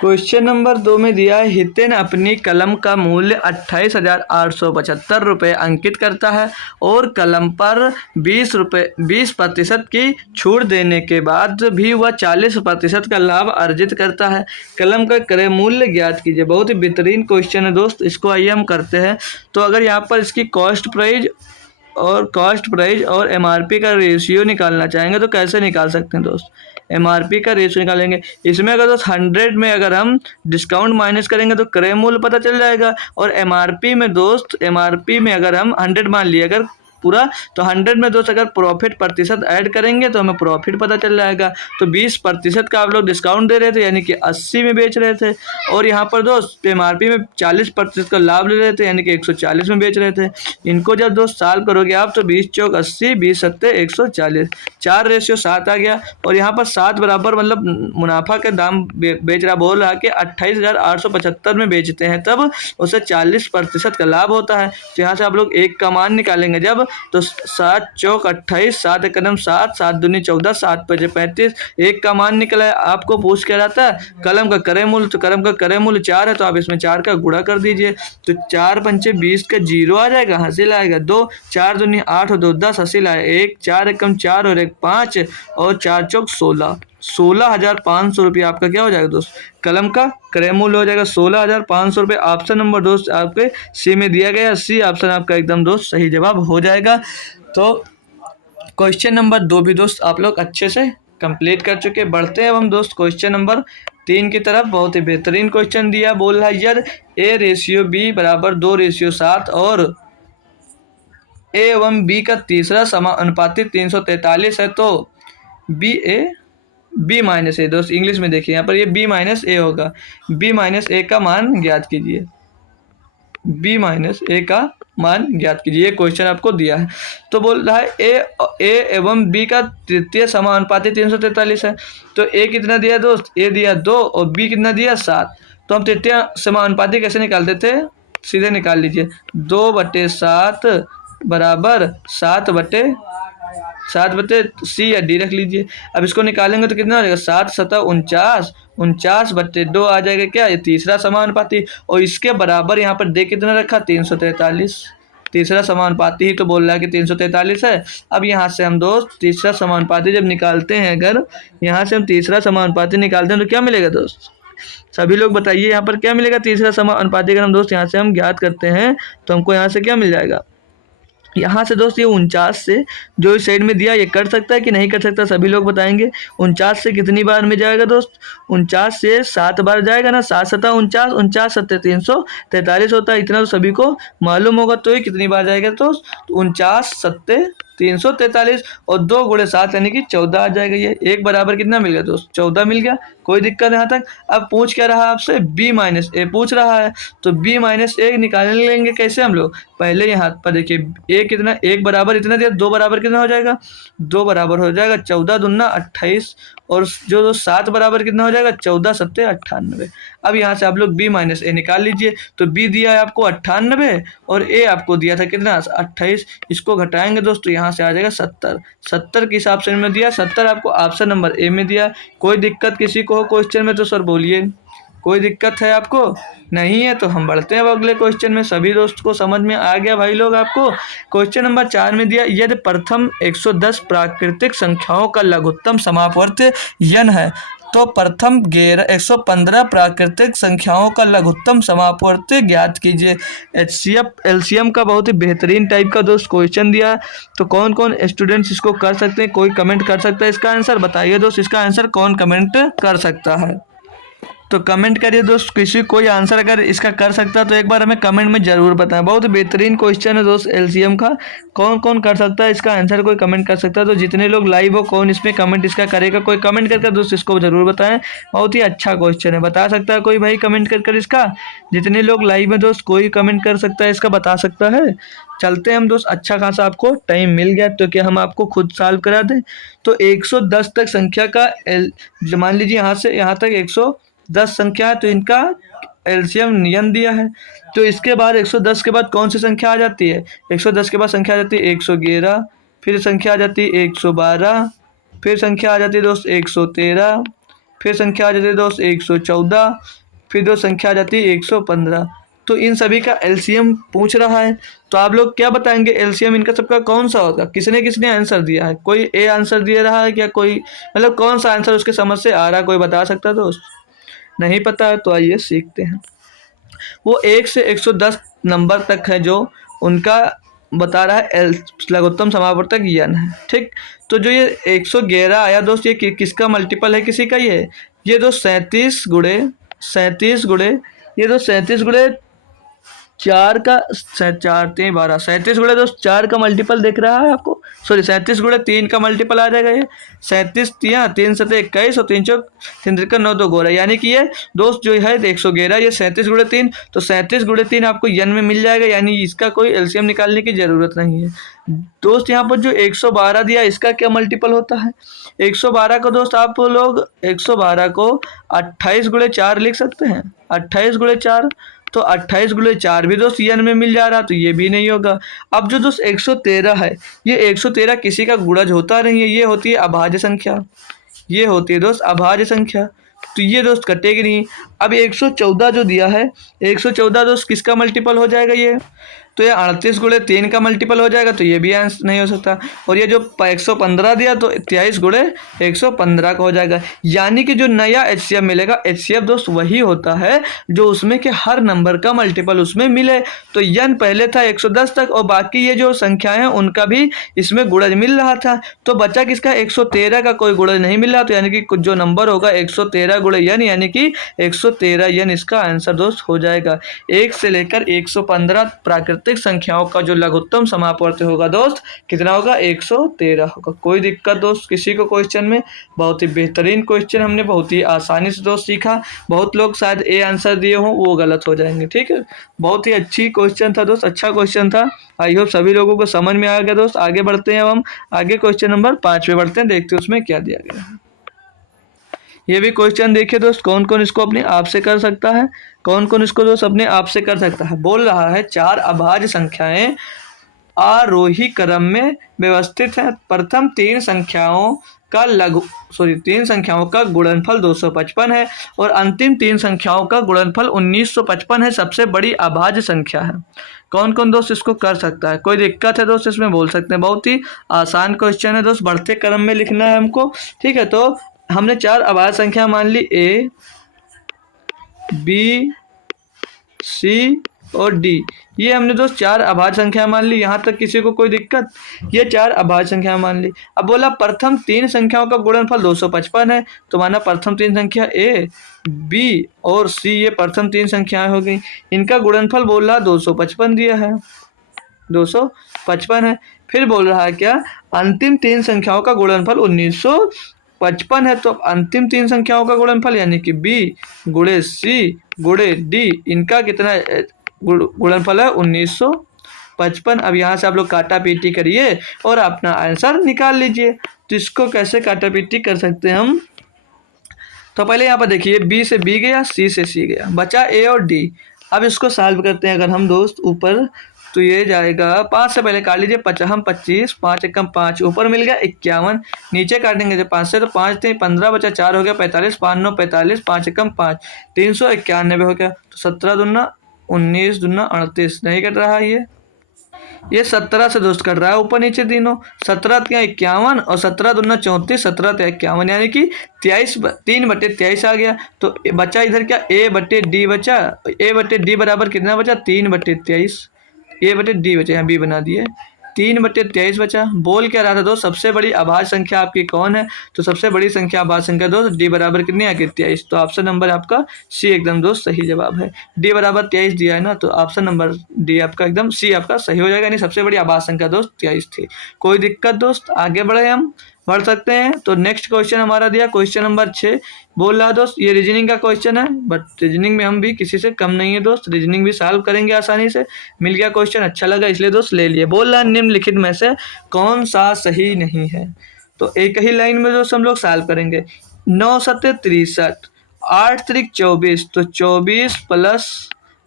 क्वेश्चन नंबर 2 में दिया है, हितेन अपनी कलम का मूल्य 28,875 रुपये अंकित करता है और कलम पर 20% की छूट देने के बाद भी वह 40% का लाभ अर्जित करता है। कलम का क्रय मूल्य ज्ञात कीजिए। बहुत ही बेहतरीन क्वेश्चन है दोस्त, इसको आइए हम करते हैं। तो अगर यहाँ पर इसकी कॉस्ट प्राइस और एमआरपी का रेशियो निकालना चाहेंगे तो कैसे निकाल सकते हैं दोस्त? एमआरपी का रेशियो निकालेंगे, इसमें अगर दोस्त 100 में अगर हम डिस्काउंट माइनस करेंगे तो क्रय मूल्य पता चल जाएगा। और एमआरपी में दोस्त, एमआरपी में अगर हम 100 मान लिए अगर पूरा, तो 100 में दोस्त अगर प्रॉफिट प्रतिशत ऐड करेंगे तो हमें प्रॉफिट पता चल जाएगा। तो 20% का आप लोग डिस्काउंट दे रहे थे, यानी कि 80 में बेच रहे थे, और यहाँ पर दोस्त एमआरपी में 40% का लाभ ले रहे थे, यानी कि 140 में बेच रहे थे। इनको जब दोस्त सॉल्व करोगे आप तो 20 चौक 80, 20 सत्ते 140, 4 रेशियो 7 आ गया। और यहाँ पर 7 बराबर मतलब मुनाफा के दाम बेच रहा, बोल रहा कि 28,875 में बेचते हैं तब उसे 40% का लाभ होता है। तो यहाँ से आप लोग 1 का मान निकालेंगे जब, तो 7 चौक 28, 7 कदम 7, 7 दूनी 14, 7 पचे 35, 1 का मान निकला है। आपको पूछ क्या जाता है कलम का क्रय मूल्य, तो कलम का क्रय मूल्य 4 है, तो आप इसमें 4 का गुणा कर दीजिए, तो 4 पंचे 20 का 0 आ जाएगा, हासिल आएगा 2, 4 दूनी 8 और 2 10, हासिल आए 1, 4 एकम 4 और 1 5, और 4 चौक 16, 16,500 रुपये आपका क्या हो जाएगा दोस्त? कलम का क्रय मूल्य हो जाएगा 16,500 रुपये। ऑप्शन नंबर दोस्त आपके सी में दिया गया, सी ऑप्शन आपका एकदम दोस्त सही जवाब हो जाएगा। तो क्वेश्चन नंबर 2 भी दोस्त आप लोग अच्छे से कंप्लीट कर चुके। बढ़ते हैं अब हम दोस्त क्वेश्चन नंबर 3 की तरफ। बहुत ही बेहतरीन क्वेश्चन दिया, बोल रहा है यदि A रेशियो B बराबर 2 रेशियो 7 और A एवं B का तीसरा समानुपाती 343 है तो B माइनस ए, दोस्त इंग्लिश में देखिए यहाँ पर ये B माइनस ए होगा, B माइनस ए का मान ज्ञात कीजिए, B माइनस ए का मान ज्ञात कीजिए। ये क्वेश्चन आपको दिया है। तो बोल रहा है ए एवं B का तृतीय समानुपाती 343 है, तो A कितना दिया दोस्त? A दिया 2 और B कितना दिया 7। तो हम तृतीय समानुपाती कैसे निकालते थे? सीधे निकाल लीजिए, 2/7 बराबर 7/7 सी या डी रख लीजिए। अब इसको निकालेंगे तो कितना हो जाएगा? 7 7 49, 49/2 आ जाएगा क्या? ये तीसरा समानुपाती। और इसके बराबर यहाँ पर दे कितना रखा? 343, तीसरा समानुपाती ही तो बोल रहा है कि 343 है। अब यहाँ से हम दोस्त तीसरा समानुपाती जब निकालते हैं, अगर यहाँ से हम तीसरा समानुपाती निकालते हैं तो क्या मिलेगा दोस्त? सभी लोग बताइए यहाँ पर क्या मिलेगा? तीसरा समानुपाती अगर हम दोस्त यहाँ से हम ज्ञात करते हैं तो हमको यहाँ से क्या मिल जाएगा? यहाँ से दोस्त ये 49 से जो इस साइड में दिया ये कर सकता है कि नहीं कर सकता, सभी लोग बताएंगे। 49 से कितनी बार में जाएगा दोस्त? 49 से 7 बार जाएगा ना, 7 सत्ता 49, 49 सत्ते 343 होता है, इतना तो सभी को मालूम होगा। तो ये कितनी बार जाएगा दोस्त? 49 सत्ते 343 और 2 गुणे 7 यानी कि 14 आ जाएगा। ये एक बराबर कितना मिल गया दोस्त? 14 मिल गया। कोई दिक्कत यहाँ तक? अब पूछ क्या रहा आपसे? बी माइनस ए पूछ रहा है, तो बी माइनस ए निकाल लेंगे कैसे हम लोग? पहले यहाँ पर देखिए ए कितना, एक बराबर इतना दिया, 2 बराबर कितना हो जाएगा? 2 बराबर हो जाएगा 14 दूना 28 और जो 7 बराबर कितना हो जाएगा? 14 सत्ते 98। अब यहाँ से आप लोग बी माइनस ए निकाल लीजिए। तो बी दिया है आपको 98 और ए आपको दिया था कितना? 28। इसको घटाएंगे दोस्तों, यहाँ से आ जाएगा 70। 70 के हिसाब से में दिया, 70 आपको ऑप्शन नंबर ए में दिया। कोई दिक्कत किसी को हो क्वेश्चन में तो सर बोलिए। कोई दिक्कत है आपको? नहीं है तो हम बढ़ते हैं अब अगले क्वेश्चन में। सभी दोस्त को समझ में आ गया भाई लोग आपको? क्वेश्चन नंबर 4 में दिया, यदि प्रथम 110 प्राकृतिक संख्याओं का लघुत्तम समापवर्त यन है तो प्रथम 115 प्राकृतिक संख्याओं का लघुत्तम समापवर्त ज्ञात कीजिए। HCF LCM का बहुत ही बेहतरीन टाइप का दोस्त क्वेश्चन दिया। तो कौन कौन स्टूडेंट्स इसको कर सकते हैं? कोई कमेंट कर सकता है इसका आंसर? बताइए दोस्त, इसका आंसर कौन कमेंट कर सकता है? तो कमेंट करिए दोस्त, किसी कोई आंसर अगर इसका कर सकता है तो एक बार हमें कमेंट में ज़रूर बताएं। बहुत बेहतरीन क्वेश्चन है दोस्त LCM का। कौन कौन कर सकता है इसका आंसर? कोई कमेंट कर सकता है? तो जितने लोग लाइव हो कौन इसमें कमेंट इसका करेगा? कोई कमेंट करके दोस्त इसको ज़रूर बताएं। बहुत ही अच्छा क्वेश्चन है। बता सकता है कोई भाई कमेंट कर इसका? जितने लोग लाइव में दोस्त कोई कमेंट कर सकता है इसका, बता सकता है? चलते हैं हम दोस्त, अच्छा खासा आपको टाइम मिल गया तो क्या हम आपको खुद सॉल्व करा दें? तो 110 तक संख्या का मान लीजिए यहाँ से यहाँ तक 110 संख्या है तो इनका एलसीएम नियम दिया है। तो इसके बाद 110 के बाद कौन सी संख्या आ जाती है? 110 के बाद संख्या आ जाती है 111, फिर संख्या आ जाती है 112, फिर संख्या आ जाती है दोस्त 113, फिर संख्या आ जाती है दोस्त 114, फिर दोस्त संख्या आ जाती है 115। तो इन सभी का एलसीएम पूछ रहा है। तो आप लोग क्या बताएंगे एलसीएम इनका सबका कौन सा होगा? किसने किसने आंसर दिया है? कोई ए आंसर दे रहा है क्या? कोई मतलब कौन सा आंसर उसके समझ से आ रहा है? कोई बता सकता है दोस्त? नहीं पता है तो आइए सीखते हैं। वो 1 से 110 नंबर तक है जो उनका बता रहा है लघुत्तम समापवर्तक यन है। ठीक, तो जो ये 111 आया दोस्त ये किसका मल्टीपल है? किसी का ये दोस्त 37 गुणे ये दोस्त 37 गुणे 4 का 4 3 12 37 गुणे दोस्त 4 का मल्टीपल दिख रहा है आपको? सॉरी 37 गुणे 3 का मल्टीपल आ जाएगा। ये 37 3 7 21 और 3 चौक 3 त्रिक 9 2 गोरा, यानी कि ये दोस्त जो है 111 ये 37 गुणे 3, तो 37 गुणे 3 आपको यन में मिल जाएगा, यानी इसका कोई एलसीएम निकालने की ज़रूरत नहीं है दोस्त। यहाँ पर जो 112 दिया इसका क्या मल्टीपल होता है? 112 को दोस्त आप लोग 112 को 28 गुणे 4 लिख सकते हैं। 28 गुणे 4, तो 28 गुणे 4 भी दोस्त यन में मिल जा रहा, तो ये भी नहीं होगा। अब जो दोस्त 113 है ये 113 किसी का गुणज होता नहीं है, ये होती है अभाज्य संख्या। ये होती है दोस्त अभाज्य संख्या, तो ये दोस्त कटेगी नहीं। अब 114 जो दिया है 114 दोस्त किसका मल्टीपल हो जाएगा? ये तो ये 38 गुणे 3 का मल्टीपल हो जाएगा, तो ये भी आंसर नहीं हो सकता। और ये जो 115 दिया तो 23 गुणे 115 का हो जाएगा, यानी कि जो नया एचसीएफ मिलेगा, एचसीएफ दोस्त वही होता है जो उसमें के हर नंबर का मल्टीपल उसमें मिले। तो यन पहले था 110 तक और बाकी ये जो संख्याएं हैं उनका भी इसमें गुणज मिल रहा था, तो बचा किसका? 113 का कोई गुणज नहीं मिल रहा, तो यानी कि जो नंबर होगा 113 गुणे यन, यानी कि 113 यन इसका आंसर दोस्त हो जाएगा। 1 से लेकर 115 प्राकृतिक संख्याओं का जो लघुत्तम समापवर्त होगा दोस्त कितना होगा? 113 होगा। कोई दिक्कत दोस्त किसी को क्वेश्चन में? बहुत ही बेहतरीन क्वेश्चन, हमने बहुत ही आसानी से दोस्त सीखा। बहुत लोग शायद ए आंसर दिए हों वो गलत हो जाएंगे। ठीक है, बहुत ही अच्छी क्वेश्चन था दोस्त, अच्छा क्वेश्चन था। आई होप सभी लोगों को समझ में आ गया दोस्त। आगे बढ़ते हैं, अब हम आगे क्वेश्चन नंबर 5 पे बढ़ते हैं, देखते हैं उसमें क्या दिया गया है। ये भी क्वेश्चन देखिए दोस्त, कौन कौन इसको अपने आप से कर सकता है? कौन कौन इसको दोस्त अपने आप से कर सकता है? बोल रहा है 4 अभाज्य संख्याएं आरोही क्रम में व्यवस्थित हैं। प्रथम 3 संख्याओं का गुणनफल 255 है और अंतिम 3 संख्याओं का गुणनफल 1955 है। सबसे बड़ी अभाज्य संख्या है। कौन कौन दोस्त इसको कर सकता है? कोई दिक्कत है दोस्त इसमें बोल सकते हैं। बहुत ही आसान क्वेश्चन है दोस्त, बढ़ते क्रम में लिखना है हमको। ठीक है, तो हमने 4 अभाज्य संख्या मान ली A B C और डी। ये हमने दोस्त 4 अभाज्य संख्या मान ली। यहाँ तक किसी को कोई दिक्कत? ये 4 अभाज्य संख्या मान ली। अब बोला प्रथम 3 संख्याओं का गुणनफल 255 है, तो माना प्रथम 3 संख्या ए, बी और सी, ये प्रथम 3 संख्याएं हो गई। इनका गुणनफल बोल रहा 255 दिया है, 255 है। फिर बोल रहा है क्या? अंतिम 3 संख्याओं का गुणनफल 1955 है। तो अब अंतिम 3 संख्याओं का गुणनफल यानी कि बी गुणे सी गुणे डी, इनका कितना गुणनफल है? 1955। अब यहाँ से आप लोग काटा पीटी करिए और अपना आंसर निकाल लीजिए। तो इसको कैसे काटा पीटी कर सकते हैं हम? तो पहले यहाँ पर देखिए, बी से बी गया, सी से सी गया, बचा ए और डी। अब इसको सॉल्व करते हैं अगर हम दोस्त ऊपर, तो ये जाएगा 5 से पहले काट लीजिए, 25, 5 एकम 5, ऊपर मिल गया 51, नीचे काटेंगे जब 5 से तो 5 थे 15, बचा 4 हो गया 45, 5 9 45, 5 एकम 5, 391 हो गया। तो 17 दूना 19 दूना 38, नहीं कट रहा ये 17 से दोस्त कट रहा है ऊपर नीचे तीनों। 17 क्या 51 और 17 दूना 34, 17 तो 51, यानी कि 23 3/23 आ गया। तो बचा इधर क्या? ए बटे डी बचा। ए बटे डी बराबर कितना बचा? 3/23। ए बटे डी बचा, यहाँ बी बना दिए, 3/23 बचा। बोल क्या रहा था दोस्त? सबसे बड़ी अभाज्य संख्या आपकी कौन है? तो सबसे बड़ी संख्या अभाज्य संख्या दोस्त डी बराबर कितनी है? 23। तो ऑप्शन नंबर आपका सी एकदम दोस्त सही जवाब है। डी बराबर 23 दिया है ना, तो ऑप्शन नंबर डी आपका एकदम सी आपका सही हो जाएगा। यानी सबसे बड़ी अभाज्य संख्या दोस्त 23 थी। कोई दिक्कत दोस्त? आगे बढ़े, हम बढ़ सकते हैं। तो नेक्स्ट क्वेश्चन हमारा दिया क्वेश्चन नंबर 6। बोल रहा दोस्त ये रीजनिंग का क्वेश्चन है, बट रीजनिंग में हम भी किसी से कम नहीं है दोस्त, रीजनिंग भी सॉल्व करेंगे आसानी से। मिल गया क्वेश्चन, अच्छा लगा इसलिए दोस्त ले लिए। बोल रहा निम्नलिखित में से कौन सा सही नहीं है? तो एक ही लाइन में दोस्त हम लोग सॉल्व करेंगे। 9 सत्ते 63, 8 त्रिक 24, तो 24 प्लस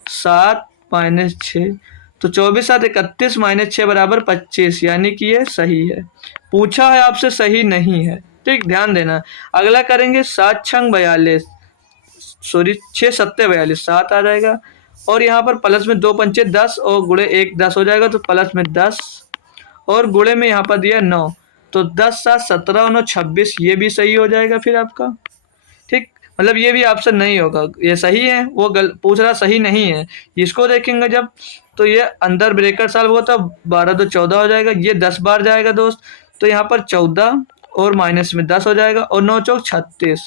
7 माइनस 6, तो 24 7 31 माइनस 6 बराबर 25, यानी कि ये सही है। पूछा है आपसे सही नहीं है, ठीक ध्यान देना। अगला करेंगे 7 छंग 42, सॉरी 6 सत्ते 42, 7 आ जाएगा। और यहाँ पर प्लस में 2 पंचे 10 और गुणे 1 10 हो जाएगा, तो प्लस में 10 और गुणे में यहाँ पर दिया 9, तो 10 7 17 और 9 26, ये भी सही हो जाएगा फिर आपका। ठीक, मतलब ये भी ऑप्शन नहीं होगा, ये सही है, वो पूछ रहा सही नहीं है। इसको देखेंगे जब, तो ये अंदर ब्रेकर सॉल्व हुआ था, 12 2 14 हो जाएगा, ये 10 बार जाएगा दोस्त, तो यहाँ पर 14 और माइनस में 10 हो जाएगा, और 9 चौक 36,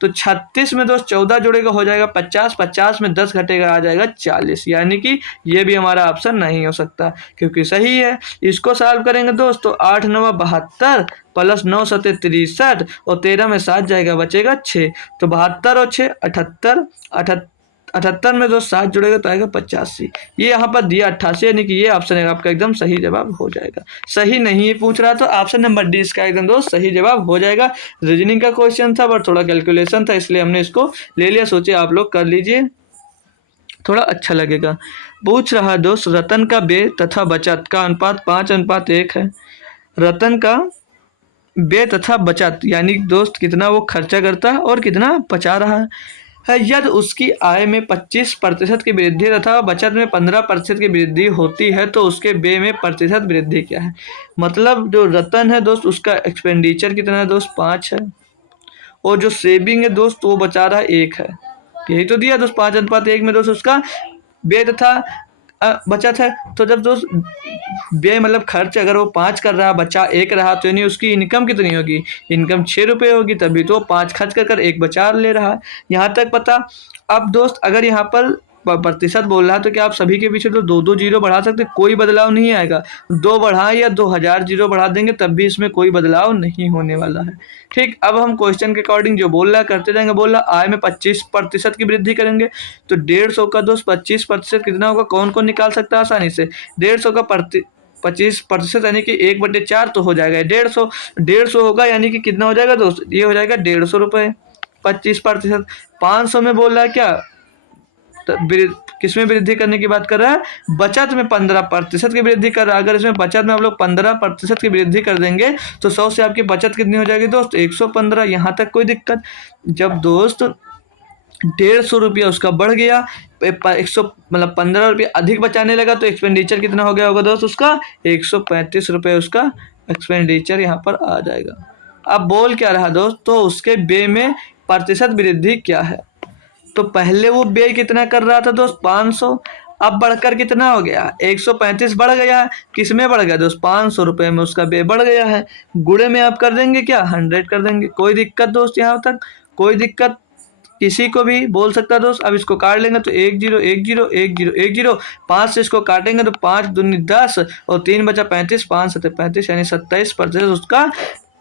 तो 36 में दोस्त 14 जुड़ेगा हो जाएगा 50, 50 में 10 घटेगा आ जाएगा 40, यानी कि ये भी हमारा ऑप्शन नहीं हो सकता क्योंकि सही है। इसको सॉल्व करेंगे दोस्त, तो 8 9 72 प्लस 9 7 63 और 13 में 7 जाएगा बचेगा 6, तो 72 और 6 78, 78 में दोस्त 7 जुड़ेगा तो आएगा 85। ये यहाँ पर दिया 88, यानी कि ये ऑप्शन है आपका एकदम सही जवाब हो जाएगा। सही नहीं पूछ रहा तो ऑप्शन नंबर डी इसका एकदम दोस्त सही जवाब हो जाएगा। रीजनिंग का क्वेश्चन था पर थोड़ा कैलकुलेशन था, इसलिए हमने इसको ले लिया, सोचे आप लोग कर लीजिए थोड़ा अच्छा लगेगा। पूछ रहा दोस्त रतन का व्यय तथा बचत का अनुपात 5:1 है। रतन का व्यय तथा बचत यानी दोस्त कितना वो खर्चा करता है और कितना बचा रहा है। यदि उसकी आय में 25% की वृद्धि तथा बचत में 15% की वृद्धि होती है तो उसके व्यय में प्रतिशत वृद्धि क्या है? मतलब जो रतन है दोस्त उसका एक्सपेंडिचर कितना है दोस्त? 5 है, और जो सेविंग है दोस्त वो बचा रहा है 1 है। यही तो दिया दोस्त 5:1 में दोस्त उसका व्यय तथा बचत है। तो जब दोस्त व्यय मतलब खर्च अगर वो 5 कर रहा बचा 1 रहा, तो यानी उसकी इनकम कितनी होगी? इनकम 6 रुपये होगी, तभी तो 5 खर्च कर 1 बचा ले रहा है। यहाँ तक पता। अब दोस्त अगर यहाँ पर प्रतिशत बोल रहा है तो क्या आप सभी के पीछे तो 2-2 जीरो बढ़ा सकते, कोई बदलाव नहीं आएगा। 2 बढ़ाएं या 2000 जीरो बढ़ा देंगे तब भी इसमें कोई बदलाव नहीं होने वाला है। ठीक, अब हम क्वेश्चन के अकॉर्डिंग जो बोल रहा है करते जाएंगे। बोल रहा आय में 25% की वृद्धि करेंगे, तो 150 का दोस्त 25% कितना होगा? कौन कौन निकाल सकता है आसानी से? 150 का 25% यानी कि 1/4 तो हो जाएगा 150 होगा, यानी कि कितना हो जाएगा दोस्त? ये हो जाएगा 150 रुपये। 25% 500 में बोल रहा है क्या? किसमें वृद्धि करने की बात कर रहा है? बचत में 15% की वृद्धि कर रहा है। अगर इसमें बचत में आप लोग 15% की वृद्धि कर देंगे तो 100 से आपकी बचत कितनी हो जाएगी दोस्त? 115। यहाँ तक कोई दिक्कत? जब दोस्त 150 रुपया उसका बढ़ गया, 100 मतलब 15 रुपये अधिक बचाने लगा, तो एक्सपेंडिचर कितना हो गया होगा दोस्त उसका? 135 रुपये उसका एक्सपेंडिचर यहाँ पर आ जाएगा। अब बोल क्या रहा दोस्त? तो उसके व्यय में प्रतिशत वृद्धि क्या है? तो पहले वो व्यय कितना कर रहा था दोस्त? 500। अब बढ़कर कितना हो गया, 135 बढ़ गया है। किस में बढ़ गया दोस्त, 500 रुपये में उसका व्यय बढ़ गया है। गुणे में आप कर देंगे क्या, 100 कर देंगे। कोई दिक्कत दोस्त यहाँ तक, कोई दिक्कत किसी को भी बोल सकता है दोस्त। अब इसको काट लेंगे तो 10 10 10 5 से इसको काटेंगे तो 5 दूनी 10 और 3 बचा 35, 5 7 35 यानी 27% उसका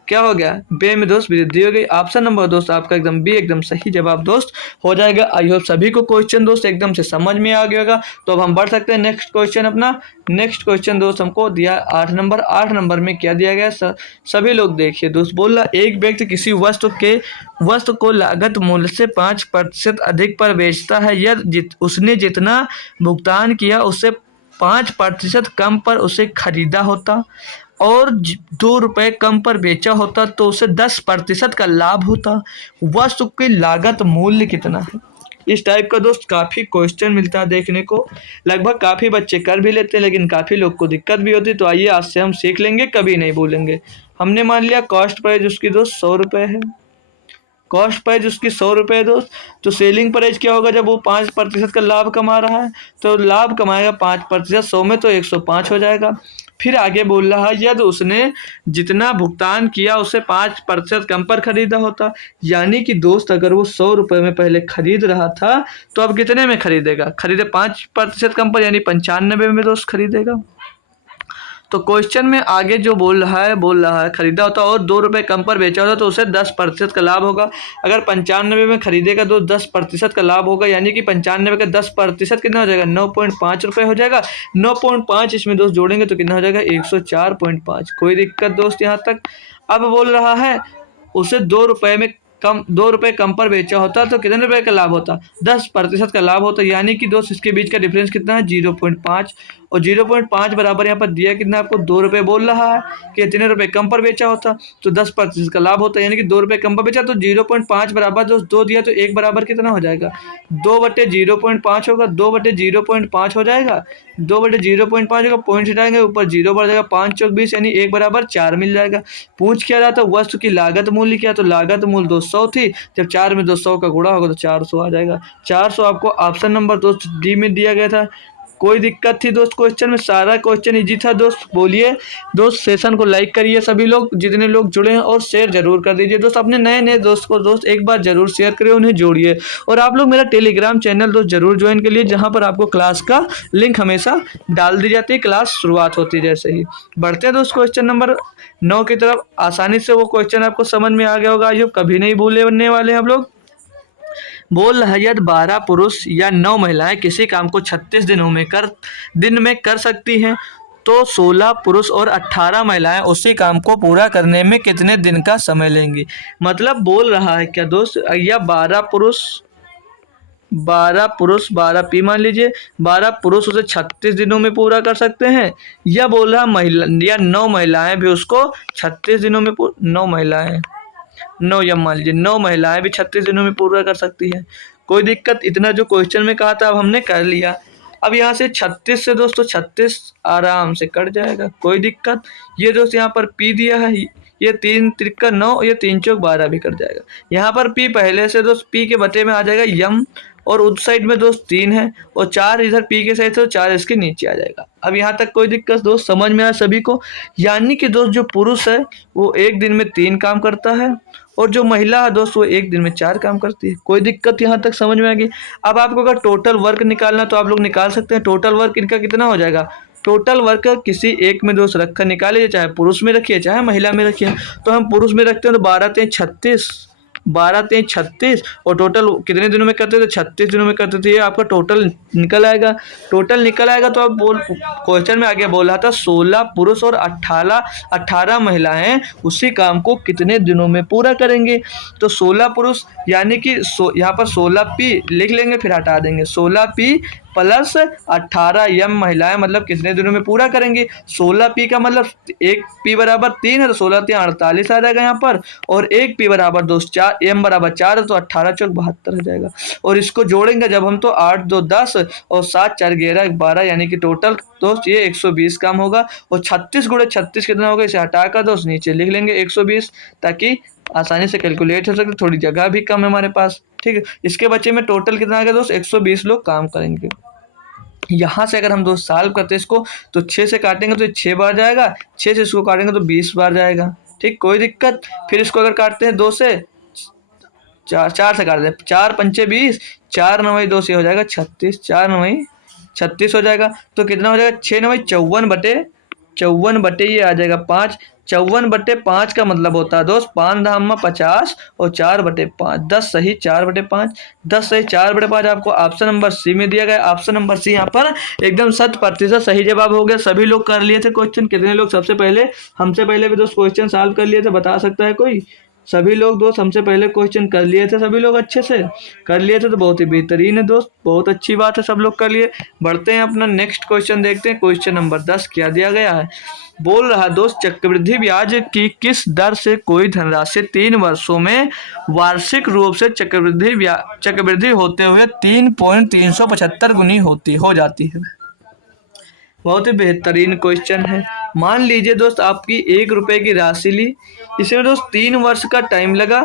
क्या हो गया, व्यय में दोस्त वृद्धि हो गई। ऑप्शन नंबर दोस्त आपका एकदम बी एकदम सही जवाब दोस्त हो जाएगा। आई होप सभी को क्वेश्चन दोस्त एकदम से समझ में आ गया होगा। तो अब हम बढ़ सकते हैं नेक्स्ट क्वेश्चन अपना। नेक्स्ट क्वेश्चन दोस्त हमको दिया 8 नंबर। 8 नंबर में क्या दिया गया, सभी लोग देखिए दोस्त। बोल रहा एक व्यक्ति किसी वस्तु को लागत मूल्य से 5% अधिक पर बेचता है, यदि उसने जितना भुगतान किया उससे 5% कम पर उसे खरीदा होता और 2 रुपये कम पर बेचा होता तो उसे 10% का लाभ होता। वस्तु की लागत मूल्य कितना है। इस टाइप का दोस्त काफ़ी क्वेश्चन मिलता है देखने को। लगभग काफ़ी बच्चे कर भी लेते हैं लेकिन काफ़ी लोग को दिक्कत भी होती है। तो आइए आज से हम सीख लेंगे, कभी नहीं भूलेंगे। हमने मान लिया कॉस्ट प्राइस उसकी दोस्त 100 रुपये है। कॉस्ट प्राइस उसकी 100 रुपये दोस्त। तो सेलिंग प्राइस क्या होगा, जब वो 5% का लाभ कमा रहा है तो लाभ कमाएगा 5%, 100 में तो 105 हो जाएगा। फिर आगे बोल रहा है यदि उसने जितना भुगतान किया उसे 5% कम पर खरीदा होता। यानी कि दोस्त अगर वो 100 रुपये में पहले खरीद रहा था तो अब कितने में खरीदेगा, खरीदे 5% कम पर यानी 95 में दोस्त खरीदेगा। तो क्वेश्चन में आगे जो बोल रहा है खरीदा होता और 2 रुपये कम पर बेचा होता तो उसे 10% का लाभ होगा। अगर 95 में खरीदेगा तो 10% का लाभ होगा, यानी कि 95 का 10% कितना हो जाएगा, 9.5 रुपये हो जाएगा। 9.5 इसमें दोस्त जोड़ेंगे तो कितना हो जाएगा, 104.5। कोई दिक्कत दोस्त यहाँ तक। अब बोल रहा है उसे 2 रुपये कम पर बेचा होता तो कितने रुपए का लाभ होता, 10% का लाभ होता। यानी कि दोस्त इसके बीच का डिफरेंस कितना है, 0.5। और 0.5 बराबर यहाँ पर दिया कितना आपको, 2 रुपये बोल रहा है कि इतने रुपए कम पर बेचा होता तो 10% का लाभ होता। यानी कि 2 रुपये कम पर बेचा तो 0.5 बराबर दोस्त 2 दिया तो 1 बराबर कितना हो जाएगा, 2/0.5 होगा। 2/0.5 हो जाएगा, 2/0.5 होगा। पॉइंट हटाएंगे ऊपर 0 बढ़ जाएगा, 5 चौक 20 यानी 1 बराबर 4 मिल जाएगा। पूछ क्या रहा था, वस्तु की लागत मूल्य क्या, तो लागत मूल्य 200 थी। जब 4 में 200 का गुणा होगा तो 400 आ जाएगा। 400 आपको ऑप्शन नंबर दोस्त डी में दिया गया था। कोई दिक्कत थी दोस्त क्वेश्चन में, सारा क्वेश्चन इजी था दोस्त। बोलिए दोस्त, सेशन को लाइक करिए सभी लोग, जितने लोग जुड़े हैं, और शेयर जरूर कर दीजिए दोस्त। अपने नए नए दोस्त को दोस्त एक बार जरूर शेयर करिए, उन्हें जोड़िए। और आप लोग मेरा टेलीग्राम चैनल दोस्त जरूर ज्वाइन करिए, जहां पर आपको क्लास का लिंक हमेशा डाल दी जाती है क्लास शुरुआत होती है जैसे ही। बढ़ते हैं दोस्त क्वेश्चन नंबर 9 की तरफ। आसानी से वो क्वेश्चन आपको समझ में आ गया होगा, जो कभी नहीं भूलने वाले हम लोग। बोल रहा है यदि 12 पुरुष या 9 महिलाएं किसी काम को 36 दिन में कर सकती हैं तो 16 पुरुष और 18 महिलाएं उसी काम को पूरा करने में कितने दिन का समय लेंगी। मतलब बोल रहा है क्या दोस्त, या 12 पुरुष 12 पी मान लीजिए, 12 पुरुष उसे 36 दिनों में पूरा कर सकते हैं, या बोल रहा महिला या 9 महिलाएं भी उसको 36 दिनों में 9 या मान लीजिए 9 महिलाएं भी 36 दिनों में पूरा कर सकती है। कोई दिक्कत, इतना जो क्वेश्चन में कहा था अब हमने कर लिया। अब यहाँ से 36 से दोस्तों 36 आराम से कट जाएगा, कोई दिक्कत। ये दोस्त यहाँ पर पी दिया है, ये 3 त्रिका 9, ये 3 चौक 12 भी कट जाएगा। यहाँ पर पी पहले से दोस्त पी के बटे में आ जाएगा यम, और उस साइड में दोस्त 3 है और 4 इधर पी के साइड से, 4 इसके नीचे आ जाएगा। अब यहाँ तक कोई दिक्कत दोस्त समझ में आया सभी को। यानी कि दोस्त जो पुरुष है वो एक दिन में 3 काम करता है और जो महिला है दोस्त वो एक दिन में 4 काम करती है। कोई दिक्कत यहाँ तक समझ में आ गई। अब आपको अगर टोटल वर्क निकालना तो आप लोग निकाल सकते हैं। टोटल वर्क इनका कितना हो जाएगा, टोटल वर्क किसी एक में दोस्त रखकर निकालिए, चाहे पुरुष में रखिए चाहे महिला में रखिए। तो हम पुरुष में रखते हैं तो 12 3 36, 12 3 36, और टोटल कितने दिनों में करते थे, 36 दिनों में करते थे। ये आपका टोटल निकल आएगा। टोटल निकल आएगा तो अब क्वेश्चन में आगे बोल रहा था 16 पुरुष और 18 महिलाएं उसी काम को कितने दिनों में पूरा करेंगे। तो 16 पुरुष यानी कि यहाँ पर 16 पी लिख लेंगे, फिर हटा देंगे। 16 पी प्लस 18 यम महिलाएं मतलब कितने दिनों में पूरा करेंगी। 16 पी का मतलब 1 पी बराबर 3 है तो 16 3 48 आ जाएगा यहाँ पर, और 1 पी बराबर दोस्त 4, एम बराबर 4 है तो 18 चौक 72 हो जाएगा। और इसको जोड़ेंगे जब हम तो 8 2 10 और 7 4 11 12, यानी कि टोटल दोस्त ये 120 काम होगा। और 36 गुणे 36 कितना होगा, इसे हटाकर दोस्त नीचे लिख लेंगे 120, ताकि आसानी से कैलकुलेट हो सके। थोड़ी जगह भी कम है हमारे पास, ठीक है। इसके बच्चे में टोटल कितना आ गया दोस्त, 120 लोग काम करेंगे। यहाँ से अगर हम दोस्त सॉल्व करते हैं इसको, तो 6 से काटेंगे तो 6 बार जाएगा, 6 से इसको काटेंगे तो 20 बार जाएगा। ठीक, कोई दिक्कत। फिर इसको अगर काटते हैं 2 से, 4 से काट दें, 4 पंचे 20, 4 नवई 2 से हो जाएगा 36, 4 नवई 36 हो जाएगा। तो कितना हो जाएगा, 6 नवई 54 बटे ये आ जाएगा 5। 54/5 का मतलब होता है दोस्त 5 धाम 50 और 4/5, 10 सही 4/5, 10 सही 4/5 आपको ऑप्शन नंबर सी में दिया गया। ऑप्शन नंबर सी यहाँ पर एकदम 100% सही जवाब हो गया। सभी लोग कर लिए थे क्वेश्चन, कितने लोग सबसे पहले, हमसे पहले भी दोस्त क्वेश्चन सॉल्व कर लिए थे, बता सकता है कोई? सभी लोग दोस्त हमसे पहले क्वेश्चन कर लिए थे, सभी लोग अच्छे से कर लिए थे, तो बहुत ही बेहतरीन है दोस्त, बहुत अच्छी बात है, सब लोग कर लिए। बढ़ते हैं अपना नेक्स्ट क्वेश्चन देखते हैं। क्वेश्चन नंबर 10 क्या दिया गया है, बोल रहा दोस्त चक्रवृद्धि ब्याज की किस दर से कोई धनराशि 3 वर्षों में वार्षिक रूप से चक्रवृद्धि होते हुए 3.375 गुनी हो जाती है। बहुत ही बेहतरीन क्वेश्चन है। मान लीजिए दोस्त आपकी 1 रुपए की राशि ली, इसमें दोस्त 3 वर्ष का टाइम लगा,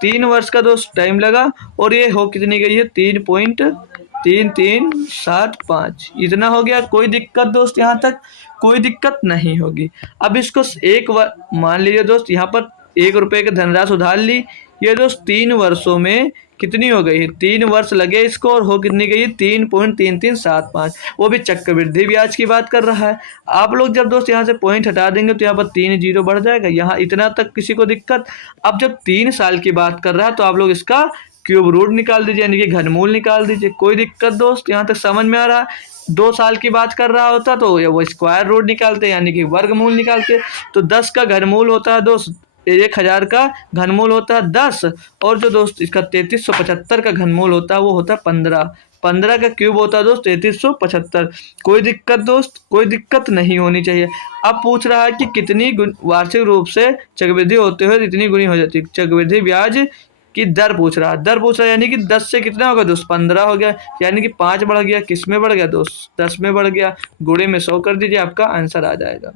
3 वर्ष का दोस्त टाइम लगा, और ये हो कितनी गई है, 3.3375, इतना हो गया। कोई दिक्कत दोस्त, यहाँ तक कोई दिक्कत नहीं होगी। अब इसको मान लीजिए दोस्त यहाँ पर 1 रुपए की धनराशि उधार ली, ये दोस्त 3 वर्षों में कितनी हो गई है, 3 वर्ष लगे इसको, और हो कितनी गई है, 3.3375, वो भी चक्रवृद्धि ब्याज की बात कर रहा है। आप लोग जब दोस्त यहाँ से पॉइंट हटा देंगे तो यहाँ पर 3 जीरो बढ़ जाएगा, यहाँ इतना तक किसी को दिक्कत। अब जब 3 साल की बात कर रहा है तो आप लोग इसका क्यूब रूट निकाल दीजिए, यानी कि घनमूल निकाल दीजिए, कोई दिक्कत दोस्त, यहाँ तक समझ में आ रहा है। 2 साल की बात कर रहा होता तो वो स्क्वायर रूट निकालते, यानी कि वर्गमूल निकालते। तो 10 का घनमूल होता है दोस्त 1000 का घनमूल होता है 10, और जो दोस्त इसका 3375 का घनमूल होता है वो होता है 15। 15 का क्यूब होता है दोस्त 3375। कोई दिक्कत दोस्त, कोई दिक्कत नहीं होनी चाहिए। अब पूछ रहा है कि कितनी वार्षिक रूप से चक्रवृद्धि होते हुए इतनी गुनी हो जाती है, चक्रवृद्धि ब्याज की दर पूछ रहा है, दर पूछ रहा है, यानी कि 10 से कितना होगा दोस्त, 15 हो गया, यानी कि 5 बढ़ गया, किस में बढ़ गया दोस्त, 10 में बढ़ गया। गुणे में 100 कर दीजिए, आपका आंसर आ जाएगा।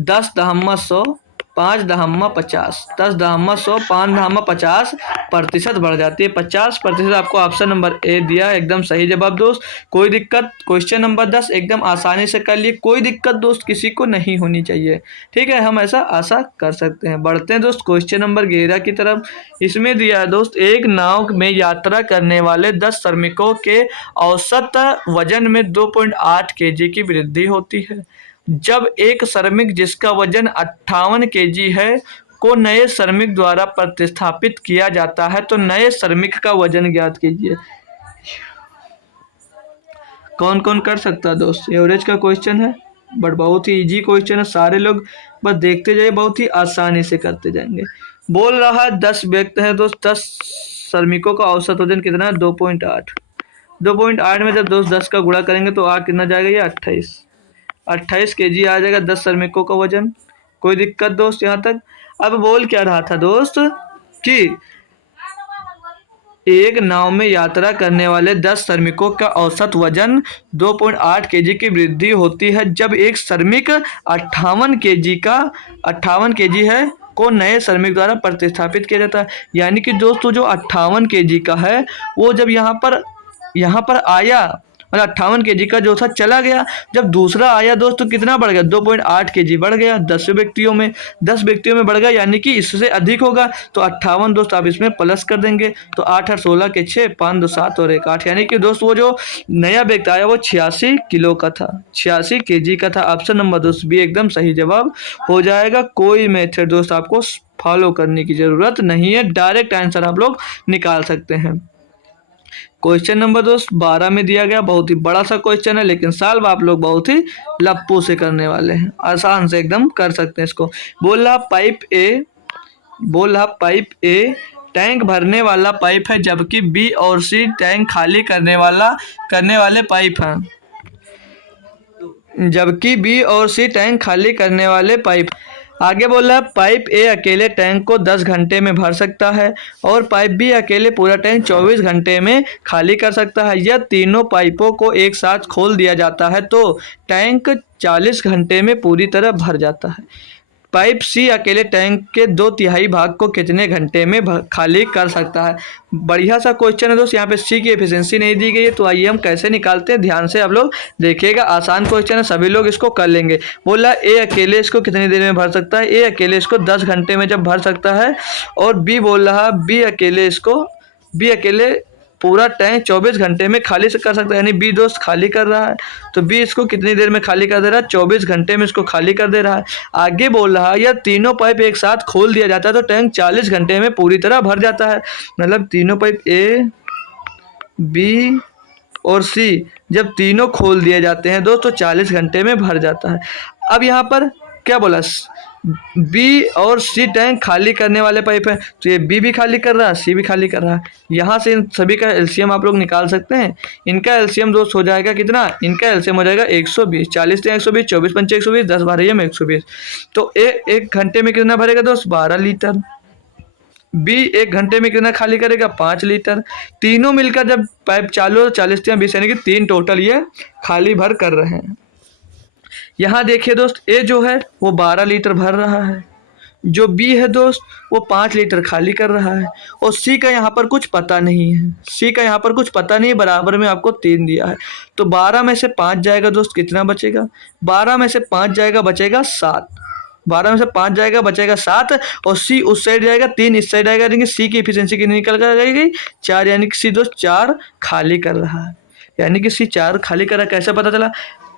10 दहम्मा 100, 5 दहम्मा 50, 10 दहम्मा 100, 5 दहम्मा 50% बढ़ जाती है, 50% आपको ऑप्शन नंबर ए दिया, एकदम सही जवाब दोस्त। कोई दिक्कत, क्वेश्चन नंबर 10 एकदम आसानी से कर लिए, कोई दिक्कत दोस्त किसी को नहीं होनी चाहिए। ठीक है, हम ऐसा आशा कर सकते हैं। बढ़ते हैं दोस्त क्वेश्चन नंबर 11 की तरफ। इसमें दिया है दोस्त, एक नाव में यात्रा करने वाले 10 श्रमिकों के औसत वजन में 2.8 kg की वृद्धि होती है जब एक श्रमिक जिसका वजन 58 kg है को नए श्रमिक द्वारा प्रतिस्थापित किया जाता है, तो नए श्रमिक का वजन ज्ञात कीजिए। कौन कौन कर सकता है दोस्त, एवरेज का क्वेश्चन है, बट बहुत ही इजी क्वेश्चन है, सारे लोग बस देखते जाइए, बहुत ही आसानी से करते जाएंगे। बोल रहा है 10 व्यक्ति हैं दोस्त, 10 श्रमिकों का औसत वजन कितना है, 2.8। 2.8 में जब दोस्त 10 का गुणा करेंगे तो आ कितना जाएगा, ये 28 kg आ जाएगा 10 श्रमिकों का वजन। कोई दिक्कत दोस्त यहाँ तक। अब बोल क्या रहा था दोस्त कि एक नाव में यात्रा करने वाले 10 श्रमिकों का औसत वजन 2.8 kg की वृद्धि होती है जब एक श्रमिक 58 kg है को नए श्रमिक द्वारा प्रतिस्थापित किया जाता है। यानी कि दोस्तों जो 58 kg का है वो जब यहाँ पर आया, मतलब 58 kg का जो था चला गया, जब दूसरा आया दोस्त तो कितना बढ़ गया, 2.8 kg बढ़ गया, 10 व्यक्तियों में बढ़ गया, यानी कि इससे अधिक होगा। तो 58 दोस्त आप इसमें प्लस कर देंगे, तो 8 और 16 के 6, 5 2 7 और 1 8, यानी कि दोस्त वो जो नया व्यक्ति आया वो 86 किलो का था, 86 kg का था। ऑप्शन नंबर दोस्त भी एकदम सही जवाब हो जाएगा। कोई मेथड दोस्त आपको फॉलो करने की जरूरत नहीं है, डायरेक्ट आंसर आप लोग निकाल सकते हैं। क्वेश्चन नंबर दोस्त 12 में दिया गया, बहुत ही बड़ा सा क्वेश्चन है, लेकिन सॉल्व आप लोग बहुत ही लप्पू से करने वाले हैं, आसान से एकदम कर सकते हैं इसको। बोल रहा पाइप ए टैंक भरने वाला पाइप है, जबकि बी और सी टैंक खाली करने वाले पाइप हैं, जबकि बी और सी टैंक खाली करने वाले पाइप। आगे बोल रहा है पाइप ए अकेले टैंक को 10 घंटे में भर सकता है और पाइप बी अकेले पूरा टैंक 24 घंटे में खाली कर सकता है। यह तीनों पाइपों को एक साथ खोल दिया जाता है तो टैंक 40 घंटे में पूरी तरह भर जाता है। पाइप सी अकेले टैंक के 2/3 भाग को कितने घंटे में खाली कर सकता है। बढ़िया सा क्वेश्चन है दोस्त। यहाँ पे सी की एफिशिएंसी नहीं दी गई है, तो आइए हम कैसे निकालते हैं, ध्यान से आप लोग देखिएगा। आसान क्वेश्चन है, सभी लोग इसको कर लेंगे। बोला ए अकेले इसको कितनी देर में भर सकता है। ए अकेले इसको 10 घंटे में जब भर सकता है, और बी बोल रहा बी अकेले पूरा टैंक 24 घंटे में खाली से कर सकता है, यानी बी दोस्त खाली कर रहा है। तो बी इसको कितनी देर में खाली कर दे रहा है, 24 घंटे में इसको खाली कर दे रहा है। आगे बोल रहा है, यह तीनों पाइप एक साथ खोल दिया जाता है तो टैंक 40 घंटे में पूरी तरह भर जाता है। मतलब तीनों पाइप ए, बी और सी जब तीनों खोल दिए जाते हैं दोस्तों, 40 घंटे में भर जाता है। अब यहाँ पर क्या बोला, बी और सी टैंक खाली करने वाले पाइप है, तो ये बी भी खाली कर रहा है, सी भी खाली कर रहा है। यहाँ से इन सभी का एलसीएम आप लोग निकाल सकते हैं। इनका एलसीएम दोस्त हो जाएगा कितना, इनका एलसीएम हो जाएगा 120। 40 से 120, 24 पंचे 120, 10 12 में 120। तो एक घंटे में कितना भरेगा दोस्त, 12 लीटर। बी एक घंटे में कितना खाली करेगा, 5 लीटर। तीनों मिलकर जब पाइप चालू हो, 40 या 20 यानी कि 3 टोटल ये खाली भर कर रहे हैं। यहाँ देखिए दोस्त, ए जो है वो 12 लीटर भर रहा है, जो बी है दोस्त वो 5 लीटर खाली कर रहा है, और सी का यहाँ पर कुछ पता नहीं है। सी का यहाँ पर कुछ पता नहीं है, बराबर में आपको 3 दिया है। तो 12 में से 5 जाएगा दोस्त, कितना बचेगा, 12 में से 5 जाएगा, बचेगा 7। 12 में से 5 जाएगा, बचेगा 7। और सी उस साइड जाएगा, 3 इस साइड आएगा, यानी कि सी की एफिशिएंसी कितनी निकल कर आएगी, 4। यानी कि सी दोस्त 4 खाली कर रहा है, यानी कि सी 4 खाली कर रहा है। कैसे पता चला,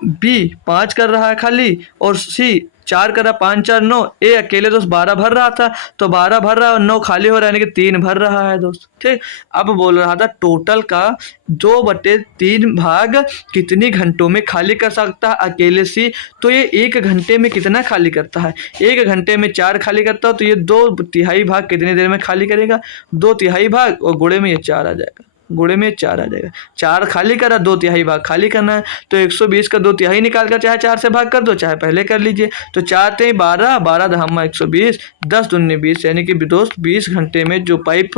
बी 5 कर रहा है खाली और सी 4 कर रहा है, 5 4 9। ए अकेले दोस्त 12 भर रहा था, तो 12 भर रहा है और 9 खाली हो रहा है, यानी कि 3 भर रहा है दोस्त। ठीक, अब बोल रहा था टोटल का 2/3 भाग कितनी घंटों में खाली कर सकता है अकेले सी। तो ये 1 घंटे में कितना खाली करता है, 1 घंटे में 4 खाली करता है, तो ये 2/3 भाग कितनी देर में खाली करेगा, 2/3 भाग, और गुणे में ये 4 आ जाएगा, गुणे में 4 आ जाएगा। 4 खाली करा, 2/3 भाग खाली करना है, तो 120 का 2/3 निकाल कर चाहे 4 से भाग कर दो, चाहे पहले कर लीजिए। तो 4 3 12, 12 दहम्मा 120, 10 दूनी 20, यानी कि दोस्त 20 घंटे में जो पाइप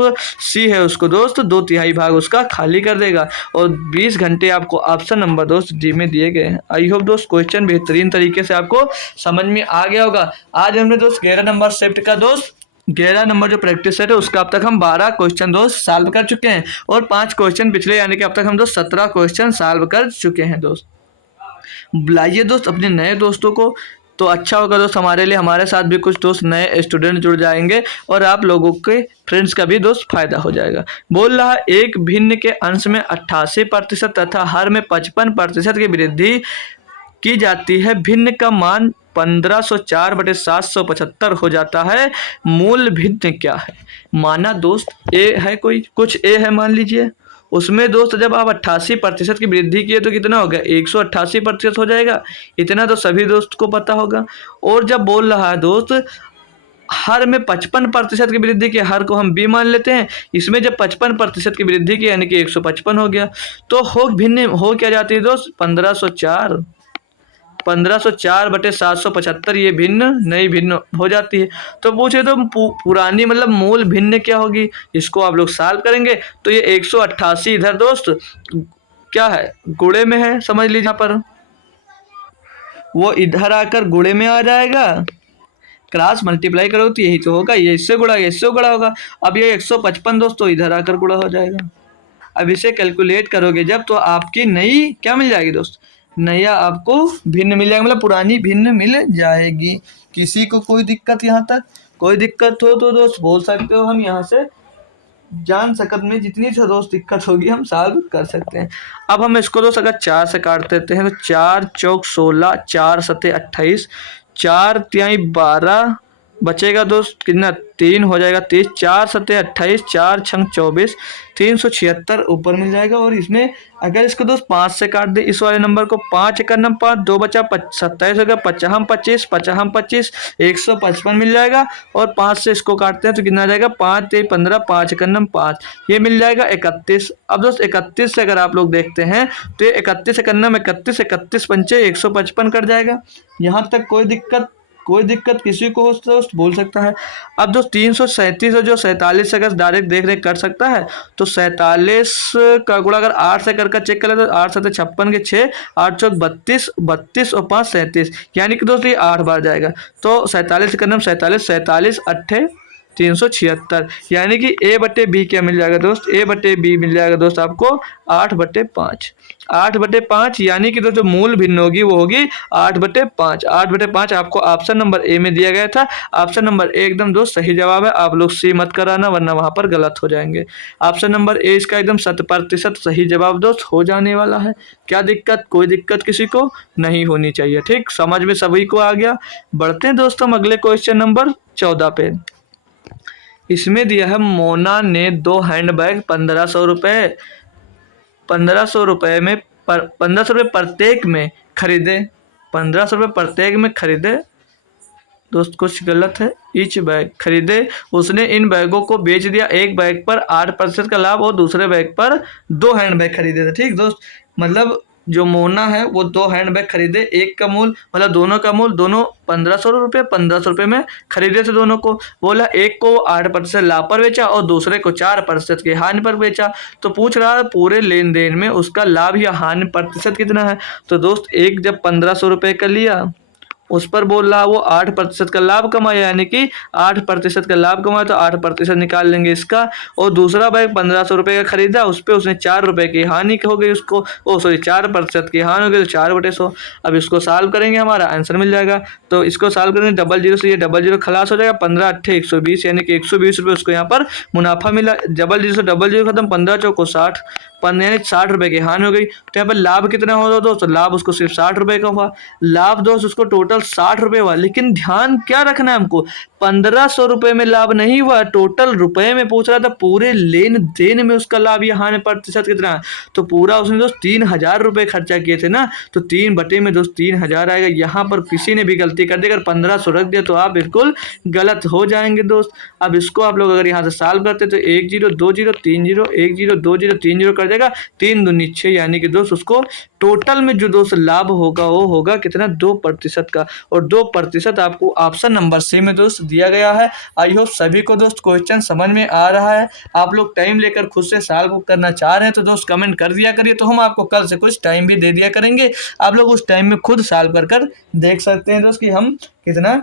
सी है उसको दोस्त 2/3 भाग उसका खाली कर देगा। और 20 घंटे आपको ऑप्शन नंबर दोस्त डी में दिए गए हैं। आई होप दोस्त क्वेश्चन बेहतरीन तरीके से आपको समझ में आ गया होगा। आज हमने दोस्त 11 नंबर शिफ्ट का दोस्त 11 नंबर जो प्रैक्टिस सेट है उसका अब तक हम 12 क्वेश्चन दोस्त सॉल्व कर चुके हैं, और 5 क्वेश्चन पिछले, यानी कि अब तक हम दोस्त 17 क्वेश्चन सॉल्व कर चुके हैं दोस्त। बुलाइए दोस्त अपने नए दोस्तों को, तो अच्छा होगा दोस्त हमारे लिए, हमारे साथ भी कुछ दोस्त नए स्टूडेंट जुड़ जाएंगे और आप लोगों के फ्रेंड्स का भी दोस्त फायदा हो जाएगा। बोल रहा है एक भिन्न के अंश में 88% तथा हर में 55% की वृद्धि की जाती है। भिन्न का मान 1504/775 हो जाता है। मूल भिन्न क्या है। माना दोस्त ए है, कोई कुछ ए है मान लीजिए, उसमें दोस्त जब आप 88% की वृद्धि किए तो कितना हो गया, 188% हो जाएगा। इतना तो सभी दोस्त को पता होगा। और जब बोल रहा है दोस्त हर में 55% की वृद्धि की, हर को हम बी मान लेते हैं, इसमें जब 55% की वृद्धि की यानी कि 155 हो गया, तो हो भिन्न हो क्या जाती है दोस्त, 1504/775 ये भिन्न नई भिन्न हो जाती है। तो पूछे तो पुरानी मतलब मूल भिन्न क्या होगी, इसको आप लोग सॉल्व करेंगे। तो ये 188 इधर दोस्त क्या है, गुणे में है, समझ लीजिए। यहाँ पर वो इधर आकर गुणे में आ जाएगा, क्रॉस मल्टीप्लाई करो तो यही तो होगा, ये इससे गुणा, ये इससे गुणा होगा। अब ये 155 दोस्तों इधर आकर गुणा हो जाएगा। अब इसे कैलकुलेट करोगे जब, तो आपकी नई क्या मिल जाएगी दोस्त, नया आपको भिन्न मिल जाएगा, मतलब पुरानी भिन्न मिल जाएगी। किसी को कोई दिक्कत, यहाँ तक कोई दिक्कत हो तो दोस्त बोल सकते हो, हम यहाँ से जान सकत में जितनी सा दोस्त दिक्कत होगी हम सॉल्व कर सकते हैं। अब हम इसको दोस्त अगर 4 से काट देते हैं तो 4 चौक 16, 4 सते 28, 4 तिहाई 12 बचेगा दोस्त कितना, 3 हो जाएगा 30, 4 सते 28, 4 छंग 24, 376 ऊपर मिल जाएगा। और इसमें अगर इसको दोस्त 5 से काट दे इस वाले नंबर को, 5 1 9 5, 2 बचा 27 हो गया, 55 25, 55 25, 155 मिल जाएगा। और 5 से इसको काटते हैं तो कितना आ जाएगा, 5 3 15, 5 1 9 5, ये मिल जाएगा 31। अब दोस्त 31 से अगर आप लोग देखते हैं तो ये 31 1 9 31, 31 पंचे 155 कट जाएगा। यहाँ तक कोई दिक्कत कोई दिक्कत किसी को हो तो दोस्त बोल सकता है। अब दोस्त 337 और जो 47 अगर डायरेक्ट देख रेख कर सकता है तो 47 का गुणा अगर 8 से कर चेक करें तो 8 7 56 के 6, 8 चौक 32, 32 और 5 37, यानी कि दोस्त ये 8 बार जाएगा। तो 47 करना 47, 47 अट्ठे 376, यानी कि ए बटे बी क्या मिल जाएगा दोस्त, ए बटे बी मिल जाएगा दोस्त आपको 8/5। 8/5 यानी कि दोस्तों मूल भिन्न होगी वो होगी 8/5। 8/5 आपको ऑप्शन नंबर ए में दिया गया था। ऑप्शन नंबर ए एकदम दोस्त सही जवाब है। आप लोग सी मत कराना वरना वहां पर गलत हो जाएंगे। ऑप्शन नंबर ए इसका एकदम 100% सही जवाब दोस्त हो जाने वाला है। क्या दिक्कत, कोई दिक्कत किसी को नहीं होनी चाहिए। ठीक, समझ में सभी को आ गया। बढ़ते हैं दोस्तों हम अगले क्वेश्चन नंबर 14 पे। इसमें दिया है मोना ने 2 हैंडबैग 1500 रुपये 1500 रुपये में 1500 रुपये प्रत्येक में खरीदे। 1500 रुपये प्रत्येक में खरीदे दोस्त, कुछ गलत है। ईच बैग खरीदे, उसने इन बैगों को बेच दिया। एक बैग पर 8% का लाभ और दूसरे बैग पर 2 हैंड बैग खरीदे थे। ठीक दोस्त, मतलब जो मोना है वो 2 हैंड बैग खरीदे। एक का मूल मतलब दोनों का मूल दोनों 1500 रुपये में खरीदे थे दोनों को। बोला एक को 8% लाभ पर बेचा और दूसरे को 4% की हानि पर बेचा। तो पूछ रहा है पूरे लेन देन में उसका लाभ या हानि प्रतिशत कितना है। तो दोस्त एक जब 1500 रुपये का लिया उस पर बोल रहा वो 8% का लाभ कमाया, यानी कि 8% का लाभ कमाया तो 8% निकाल लेंगे इसका। और दूसरा बैग 1500 रुपये का खरीदा, उस पर उसने 4 रुपये की हानि हो गई उसको, 4% की हानि हो गई तो 4/100। अब इसको सॉल्व करेंगे हमारा आंसर मिल जाएगा। तो इसको सॉल्व करेंगे, डबल जीरो से ये डबल जीरो खलास हो जाएगा। 15 अट्ठे 120, यानी कि 120 रुपये उसको यहाँ पर मुनाफा मिला। डबल जीरो से डबल जीरो खत्म, 15 चौको 60, यानी 60 रुपये की हानि हो गई। तो यहाँ पर लाभ कितना हो दोस्तों, लाभ उसको सिर्फ 60 रुपये का हुआ। लाभ दोस्त उसको टोटल 60 रुपये हुआ, लेकिन ध्यान क्या रखना है हमको, 1500 रुपये में लाभ नहीं हुआ, टोटल रुपए में पूछ रहा था। पूरे लेन देन में उसका लाभ या हानि प्रतिशत कितना है। तो पूरा उसने दोस्त 3000 रुपये खर्चा किए थे ना, तो 3 बटे में दोस्त 3000 आएगा। यहाँ पर किसी ने भी गलती कर दी, अगर 1500 रख दिया तो आप बिल्कुल गलत हो जाएंगे दोस्त। अब इसको आप लोग अगर यहाँ से सॉल्व करते तो 1 0 2 0 3 0 1 0 2 0 3 0 कर जाएगा, 3 दूनी 6, यानी कि दोस्त उसको टोटल में जो दोस्त लाभ होगा वो होगा कितना, 2% का। और 2% आपको ऑप्शन नंबर सी में दोस्त दिया गया है। आई होप सभी को दोस्त क्वेश्चन समझ में आ रहा है। आप लोग टाइम लेकर खुद से सॉल्व करना चाह रहे हैं तो दोस्त कमेंट कर दिया करिए, तो हम आपको कल से कुछ टाइम भी दे दिया करेंगे। आप लोग उस टाइम में खुद सॉल्व कर देख सकते हैं दोस्त कि हम कितना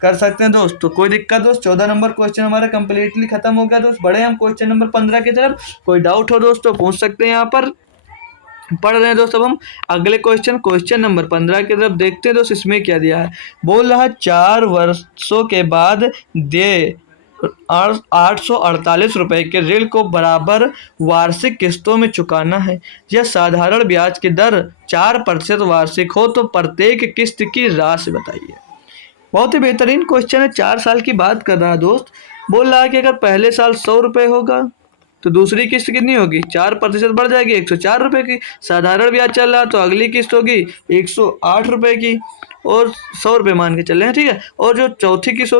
कर सकते हैं दोस्त। तो कोई दिक्कत दोस्त, 14 नंबर क्वेश्चन हमारा कंप्लीटली खत्म हो गया दोस्त। बढ़े हम क्वेश्चन नंबर 15 की तरफ। कोई डाउट हो दोस्त तो पूछ सकते हैं, यहाँ पर पढ़ रहे हैं दोस्त। अब हम अगले क्वेश्चन नंबर 15 की तरफ देखते हैं दोस्त। इसमें क्या दिया है, बोल रहा 4 वर्षों के बाद दे 848 रुपए के ऋण को बराबर वार्षिक किस्तों में चुकाना है। यह साधारण ब्याज की दर 4% वार्षिक हो तो प्रत्येक किस्त की राशि बताइए। बहुत ही बेहतरीन क्वेश्चन है। 4 साल की बात कर रहा है दोस्त। बोल रहा है कि अगर पहले साल 100 रुपये होगा तो दूसरी किस्त कितनी होगी, 4% बढ़ जाएगी 104 रुपये की। साधारण ब्याज चल रहा तो अगली किस्त होगी 108 रुपये की और 100 रुपये मान के चल रहे हैं, ठीक है। और जो चौथी किस्त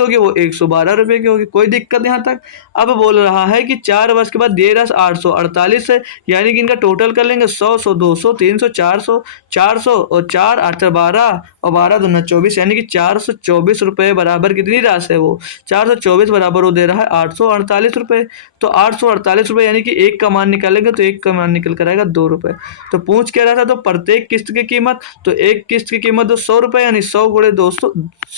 होगी वो 112 रुपये की होगी। कोई दिक्कत यहाँ तक। अब बोल रहा है कि 4 वर्ष के बाद दे रहा 848 है, यानी कि इनका टोटल कर लेंगे 100 100 200 300 400 400 और 4 8 12 और 12 दूना 24, यानी कि 424 रुपये बराबर कितनी राशि है वो 424 बराबर वो दे रहा है 848 रुपये। तो 848 रुपये यानी कि एक का मान निकालेंगे तो एक का मान निकल कर आएगा 2 रुपये। तो पूछ क्या रहा था, तो प्रत्येक किस्त की कीमत, तो एक किस्त की कीमत 100 रुपये, यानी 100 गुणे 200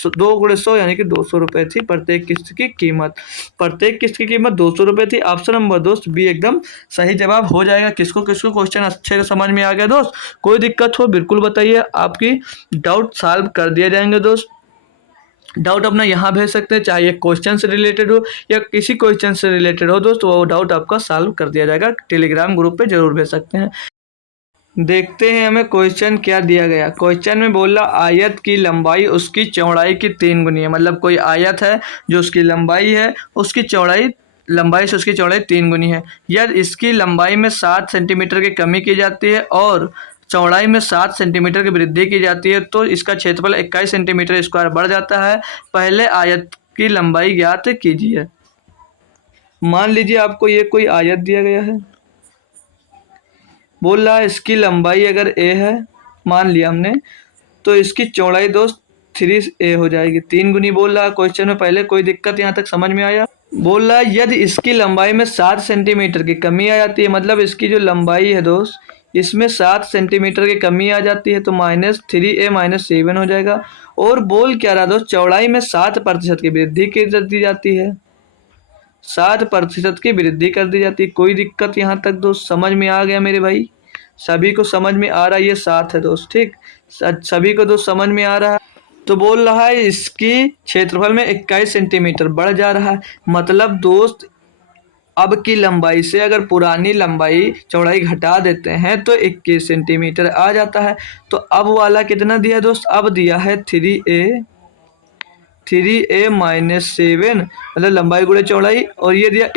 2 गुणे 100 यानी कि 200 रुपये थी प्रत्येक किस्त की कीमत। प्रत्येक किस्त की कीमत 200 रुपये थी। ऑप्शन नंबर दोस्त बी एकदम सही जवाब हो जाएगा। किसको किसको क्वेश्चन अच्छे से समझ में आ गया दोस्त, कोई दिक्कत हो बिल्कुल बताइए, आपकी डाउट सॉल्व कर दिए जाएंगे दोस्त। डाउट अपना यहाँ भेज सकते हैं, चाहे क्वेश्चन से रिलेटेड हो या किसी क्वेश्चन से रिलेटेड हो दोस्त, वो डाउट आपका सॉल्व कर दिया जाएगा। टेलीग्राम ग्रुप पे जरूर भेज सकते हैं। देखते हैं हमें क्वेश्चन क्या दिया गया। क्वेश्चन में बोला आयत की लंबाई उसकी चौड़ाई की 3 गुनी है। मतलब कोई आयत है जो उसकी लंबाई है, उसकी लंबाई से उसकी चौड़ाई 3 गुनी है। यदि इसकी लंबाई में 7 सेंटीमीटर की कमी की जाती है और चौड़ाई में 7 सेंटीमीटर की वृद्धि की जाती है तो इसका क्षेत्रफल 21 सेंटीमीटर स्क्वायर बढ़ जाता है। पहले आयत की लंबाई ज्ञात कीजिए। मान लीजिए आपको ये कोई आयत दिया गया है, बोल रहा है इसकी लंबाई अगर ए है, मान लिया हमने, तो इसकी चौड़ाई दोस्त 3a हो जाएगी। 3 गुनी बोल रहा है क्वेश्चन में। पहले कोई दिक्कत यहाँ तक समझ में आया? बोल रहा है यदि इसकी लंबाई में 7 सेंटीमीटर की कमी आ जाती है, मतलब इसकी जो लंबाई है दोस्त, इसमें 7 सेंटीमीटर की कमी आ जाती है तो -3a-7 हो जाएगा। और बोल क्या रहा दोस्त, चौड़ाई में 7% की वृद्धि कर दी जाती है। 7% की वृद्धि कर दी जाती है। कोई दिक्कत यहाँ तक दोस्त समझ में आ गया मेरे भाई? सभी को समझ में आ रहा है? ये 7 है दोस्त, ठीक। सभी को दोस्त समझ में आ रहा है? तो बोल रहा है इसकी क्षेत्रफल में 21 सेंटीमीटर बढ़ जा रहा है। मतलब दोस्त अब की लंबाई से अगर पुरानी लंबाई चौड़ाई घटा देते हैं तो 21 सेंटीमीटर आ जाता है। तो अब वाला कितना दिया दोस्त? अब दिया है 3a-7, मतलब लंबाई गुणे चौड़ाई, और ये दिया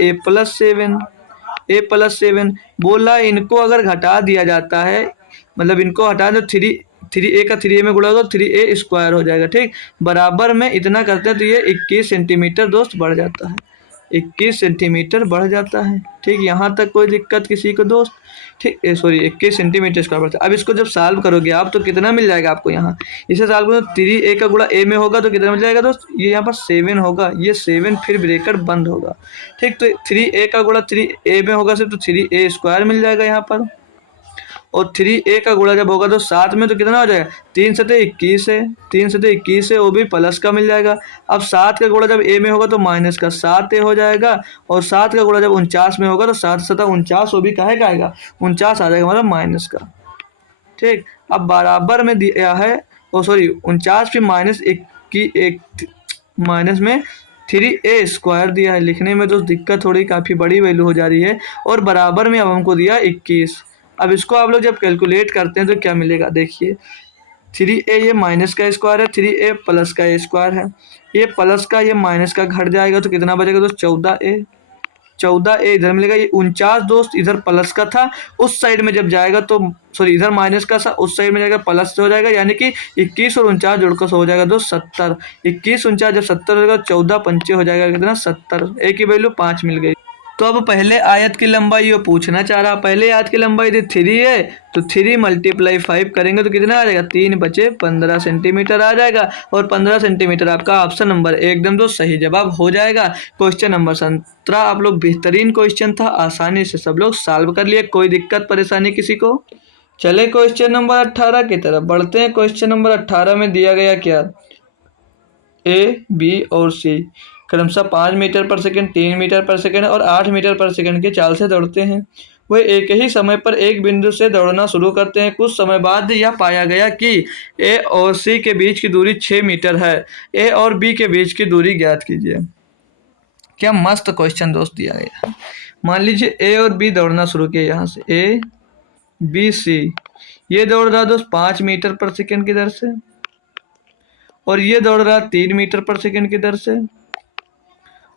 a+7 बोला इनको अगर घटा दिया जाता है, मतलब इनको हटा दो, 3a का 3a में गुणा तो 3a² हो जाएगा, ठीक। बराबर में इतना करते हैं तो ये 21 सेंटीमीटर दोस्त बढ़ जाता है। 21 सेंटीमीटर बढ़ जाता है, ठीक। यहाँ तक कोई दिक्कत किसी को दोस्त? ठीक, सॉरी 21 सेंटीमीटर स्क्वायर बढ़ता है। अब इसको जब सॉल्व करोगे आप तो कितना मिल जाएगा आपको? यहाँ इसे सॉल्व करो, 3a का गुणा a में होगा तो कितना मिल जाएगा दोस्त? ये यहाँ पर 7 होगा, ये 7 फिर ब्रेकेट बंद होगा, ठीक। तो 3a का गुणा 3a में होगा सिर्फ, तो 3a² मिल जाएगा यहाँ पर। और 3a का गुणा जब होगा तो 7 में तो कितना हो जाएगा? 3 सते 21 है, 3 सते 21 है, वो भी प्लस का मिल जाएगा। अब 7 का गुणा जब a में होगा तो माइनस का 7a हो जाएगा। और 7 का गुणा जब 49 में होगा तो 7 सता 49, वो भी काहे का आएगा? 49 आ जाएगा, मतलब माइनस का, ठीक। अब बराबर में दिया है, ओ सॉरी 49 फिर माइनस में 3a² दिया है। लिखने में तो दिक्कत थोड़ी काफ़ी बड़ी वैल्यू हो जा रही है। और बराबर में अब हमको दिया 21। अब इसको आप लोग जब कैलकुलेट करते हैं तो क्या मिलेगा? देखिए 3a ये माइनस का स्क्वायर है, 3a प्लस का स्क्वायर है। ये प्लस का ये माइनस का घट जाएगा तो कितना बचेगा दोस्त? 14a इधर मिलेगा। ये 49 दोस्त इधर प्लस का था, उस साइड में जब जाएगा तो सॉरी इधर माइनस का था, उस साइड में जाएगा प्लस से हो जाएगा, यानी कि 21 और 49 जोड़कर हो जाएगा दोस्त 70। 21 49 जब 70 हो जाएगा, 14 पंचे हो जाएगा कितना? 70। a की वैल्यू 5 मिल गई। तो अब पहले आयत की लंबाई वो पूछना चाह रहा। पहले आयत की लंबाई थी 3 है, तो 3 × 5 करेंगे तो कितना आ जाएगा? 3 बचे 15 सेंटीमीटर आ जाएगा। और 15 सेंटीमीटर आपका ऑप्शन नंबर एकदम तो सही जवाब हो जाएगा। क्वेश्चन नंबर 17 आप लोग बेहतरीन क्वेश्चन था, आसानी से सब लोग सॉल्व कर लिए। कोई दिक्कत परेशानी किसी को? चले क्वेश्चन नंबर 18 की तरफ बढ़ते हैं। क्वेश्चन नंबर 18 में दिया गया क्या? ए, बी और सी क्रमशः 5 मीटर पर सेकंड, 3 मीटर पर सेकंड और 8 मीटर पर सेकंड की चाल से दौड़ते हैं। वे एक ही समय पर एक बिंदु से दौड़ना शुरू करते हैं। कुछ समय बाद यह पाया गया कि ए और सी के बीच की दूरी 6 मीटर है। ए और बी के बीच की दूरी ज्ञात कीजिए। क्या मस्त क्वेश्चन दोस्त दिया गया। मान लीजिए ए और बी दौड़ना शुरू किया, यहाँ से ए बी सी, ये दौड़ रहा दोस्त 5 मीटर पर सेकंड की दर से, और ये दौड़ रहा 3 मीटर पर सेकंड की दर से,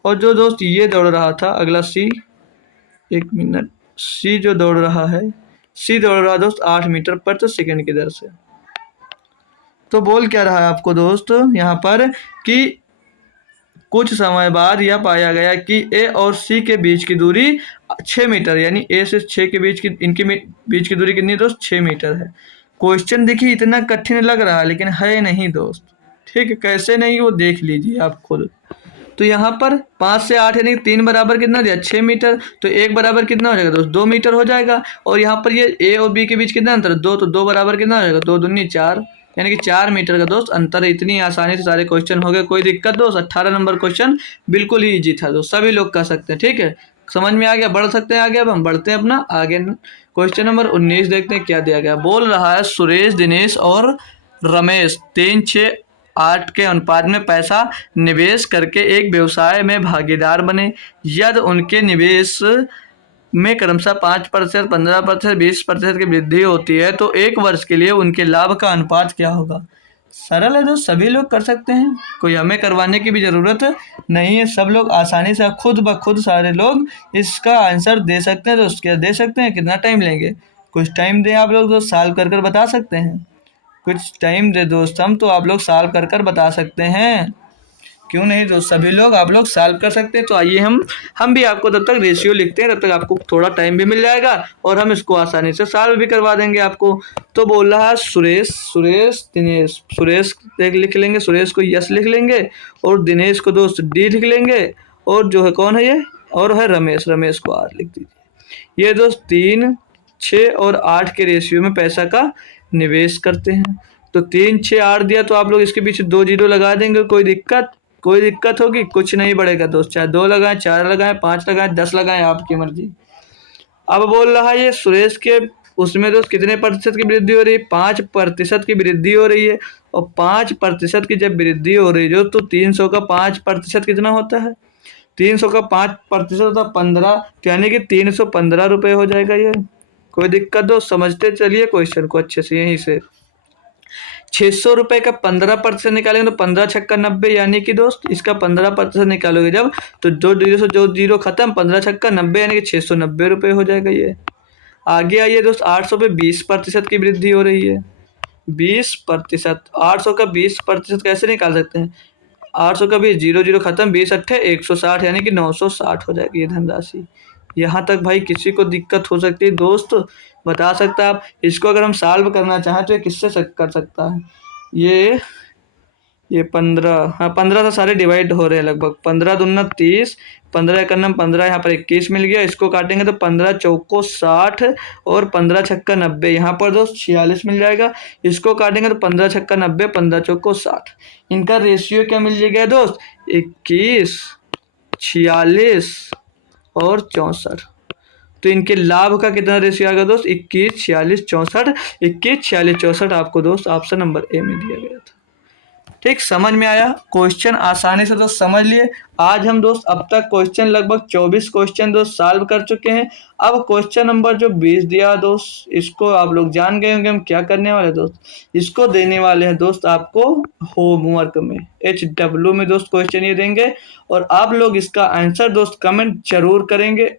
और जो दोस्त ये दौड़ रहा था अगला सी, एक मिनट, सी जो दौड़ रहा है, सी दौड़ रहा दोस्त 8 मीटर पर सेकंड की दर से। तो बोल क्या रहा है आपको दोस्त यहाँ पर कि कुछ समय बाद यह पाया गया कि ए और सी के बीच की दूरी 6 मीटर, यानी ए से 6 के बीच की इनके बीच की दूरी कितनी दोस्त? 6 मीटर है। क्वेश्चन देखिए इतना कठिन लग रहा है लेकिन है नहीं दोस्त, ठीक है। कैसे नहीं वो देख लीजिए आप खुद। तो यहाँ पर 5 से 8 यानी 3 बराबर कितना दिया? 6 मीटर। तो 1 बराबर कितना हो जाएगा दोस्त? 2 मीटर हो जाएगा। और यहाँ पर ये ए और बी के बीच कितना अंतर? 2, तो 2 बराबर कितना हो जाएगा? 2 दूनी 4, यानी कि 4 मीटर का दोस्त अंतर है। इतनी आसानी से सारे क्वेश्चन हो गए। कोई दिक्कत दोस्त? 18 नंबर क्वेश्चन बिल्कुल ही ईजी था दोस्त, सभी लोग कर सकते हैं, ठीक है। समझ में आ गया? बढ़ सकते हैं आगे। अब हम बढ़ते हैं अपना आगे। क्वेश्चन नंबर 19 देखते हैं क्या दिया गया। बोल रहा है सुरेश, दिनेश और रमेश 3, 6, 8 के अनुपात में पैसा निवेश करके एक व्यवसाय में भागीदार बने। यदि उनके निवेश में क्रमशः 5%, 15%, 20% की वृद्धि होती है तो एक वर्ष के लिए उनके लाभ का अनुपात क्या होगा? सरल है दोस्त, सभी लोग कर सकते हैं, कोई हमें करवाने की भी ज़रूरत नहीं है। सब लोग आसानी से खुद ब खुद सारे लोग इसका आंसर दे सकते हैं। दोस्त क्या दे सकते हैं? कितना टाइम लेंगे? कुछ टाइम दें आप लोग दोस्त, सॉल्व कर बता सकते हैं। कुछ टाइम दे दोस्त हम, तो आप लोग सॉल्व कर बता सकते हैं। क्यों नहीं दोस्त, सभी लोग आप लोग सॉल्व कर सकते हैं। तो आइए हम भी आपको तब तक रेशियो लिखते हैं, तब तक आपको थोड़ा टाइम भी मिल जाएगा और हम इसको आसानी से सॉल्व भी करवा देंगे आपको। तो बोल रहा है सुरेश, सुरेश दिनेश, सुरेश लिख लेंगे, सुरेश को यस लिख लेंगे और दिनेश को दोस्त डी लिख लेंगे और जो है कौन है ये, और है रमेश, रमेश को आर लिख दीजिए। ये दोस्त 3, 6 और 8 के रेशियो में पैसा का निवेश करते हैं। तो 3, 6, 8 दिया तो आप लोग इसके पीछे 2 जीरो लगा देंगे। कोई दिक्कत होगी? कुछ नहीं बढ़ेगा दोस्त, चाहे 2 लगाएं, 4 लगाएं, 5 लगाएं, 10 लगाएं, आपकी मर्जी। अब बोल रहा है ये सुरेश के उसमें दोस्त कितने प्रतिशत की वृद्धि हो रही है? 5% की वृद्धि हो रही है। और 5% की जब वृद्धि हो रही है तो 300 का 5% कितना होता है? 300 का 5% होता है 15, यानी कि 315 रुपये हो जाएगा ये। कोई दिक्कत दोस्त, समझते चलिए क्वेश्चन को अच्छे से। यहीं से 600 रुपये का 15% निकालेंगे तो 15 छक्का 90, यानी कि दोस्त इसका 15% निकालोगे जब तो जो जीरो खत्म, 15 छक्का 90 यानी कि 690 रुपये हो जाएगा ये। आगे आइए दोस्त, 800 पे 20% की वृद्धि हो रही है। 20%, 800 का 20% कैसे निकाल सकते हैं? 800 का 20, जीरो जीरो खत्म, 20 अट्ठे 160, यानी कि 960 हो जाएगी ये धनराशि। यहाँ तक भाई किसी को दिक्कत हो सकती है दोस्त, बता सकता है आप। इसको अगर हम सॉल्व करना चाहें तो ये किससे कर सकता है? ये 15, हाँ 15 से सारे डिवाइड हो रहे हैं लगभग। 15 दूना 30, 15 एक 15, यहाँ पर 21 मिल गया। इसको काटेंगे तो 15 चौको 60 और 15 छक्का 90, यहाँ पर दोस्त 46 मिल जाएगा। इसको काटेंगे तो 15 छक्का 90, 15 चौको 60। इनका रेशियो क्या मिल जाएगा दोस्त? 21, 46 और 64। तो इनके लाभ का कितना रेशियो आएगा दोस्त? 21, 46, 64। 21, 46, 64 आपको दोस्त ऑप्शन नंबर ए में दिया गया था। ठीक, समझ में आया? क्वेश्चन आसानी से दोस्त समझ लिए। आज हम दोस्त अब तक क्वेश्चन लगभग 24 क्वेश्चन दोस्त सॉल्व कर चुके हैं। अब क्वेश्चन नंबर जो 20 दिया दोस्त, इसको आप लोग जान गए होंगे हम क्या करने वाले दोस्त। इसको देने वाले हैं दोस्त आपको होमवर्क में, HW में दोस्त क्वेश्चन ये देंगे और आप लोग इसका आंसर दोस्त कमेंट जरूर करेंगे।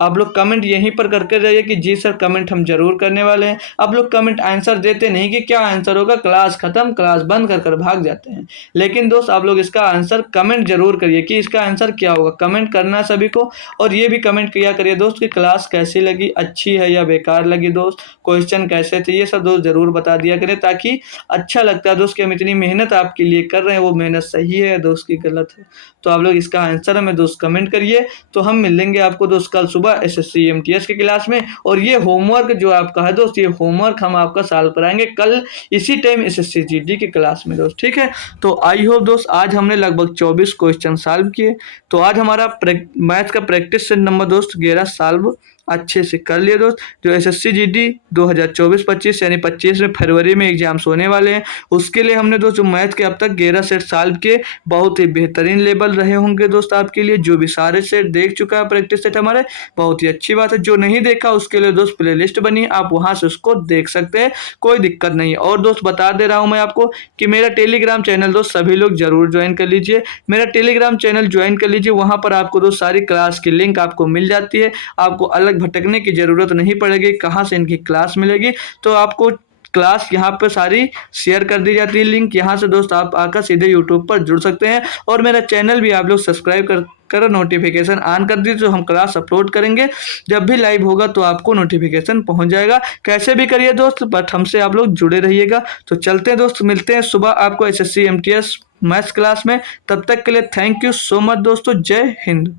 आप लोग कमेंट यहीं पर करके जाइए कि जी सर कमेंट हम जरूर करने वाले हैं। आप लोग कमेंट आंसर देते नहीं कि क्या आंसर होगा, क्लास खत्म, क्लास बंद कर भाग जाते हैं। लेकिन दोस्त आप लोग इसका आंसर कमेंट जरूर करिए कि इसका आंसर क्या होगा। कमेंट करना सभी को, और ये भी कमेंट किया करिए दोस्त कि क्लास कैसी लगी, अच्छी है या बेकार लगी दोस्त, क्वेश्चन कैसे थे, ये सब दोस्त जरूर बता दिया करें, ताकि अच्छा लगता है दोस्त कि हम इतनी मेहनत आपके लिए कर रहे हैं, वो मेहनत सही है दोस्त की गलत है। तो आप लोग इसका आंसर हमें दोस्त कमेंट करिए। तो हम मिलेंगे आपको दोस्त कल सुबह SSC MTS की क्लास में। और ये होमवर्क जो आपका है दोस्त, ये होमवर्क हम आपका सॉल्व कराएंगे कल इसी टाइम SSC GD की क्लास में दोस्त, ठीक है। तो आई होप दोस्त आज हमने लगभग 24 क्वेश्चन सॉल्व किए। तो आज हमारा मैथ का प्रैक्टिस सेट नंबर दोस्त 11 सॉल्व अच्छे से कर लिए दोस्त। जो SSC GD 2024-25 यानी 25 में फरवरी में एग्जाम्स होने वाले हैं, उसके लिए हमने दोस्त मैथ के अब तक 11 सेट सॉल्व किए। बहुत ही बेहतरीन लेवल रहे होंगे दोस्त आपके लिए। जो भी सारे सेट देख चुका है प्रैक्टिस सेट हमारे, बहुत ही अच्छी बात है। जो नहीं देखा उसके लिए दोस्त प्ले लिस्ट बनी, आप वहां से उसको देख सकते हैं, कोई दिक्कत नहीं। और दोस्त बता दे रहा हूं मैं आपको कि मेरा टेलीग्राम चैनल दोस्त सभी लोग जरूर ज्वाइन कर लीजिए। मेरा टेलीग्राम चैनल ज्वाइन कर लीजिए, वहां पर आपको दोस्त सारी क्लास की लिंक आपको मिल जाती है। आपको अलग भटकने की जरूरत नहीं पड़ेगी कहाँ से इनकी क्लास मिलेगी। तो आपको क्लास यहाँ पे सारी शेयर कर दी जाती है लिंक, यहाँ से दोस्त आप आकर सीधे यूट्यूब पर जुड़ सकते हैं। और मेरा चैनल भी आप लोग सब्सक्राइब कर नोटिफिकेशन ऑन कर दीजिए, तो हम क्लास अपलोड करेंगे जब भी लाइव होगा तो आपको नोटिफिकेशन पहुंच जाएगा। कैसे भी करिए दोस्त, बट हमसे आप लोग जुड़े रहिएगा। तो चलते हैं दोस्त, मिलते हैं सुबह आपको SSC MTS मैथ्स क्लास में। तब तक के लिए थैंक यू सो मच दोस्तों, जय हिंद।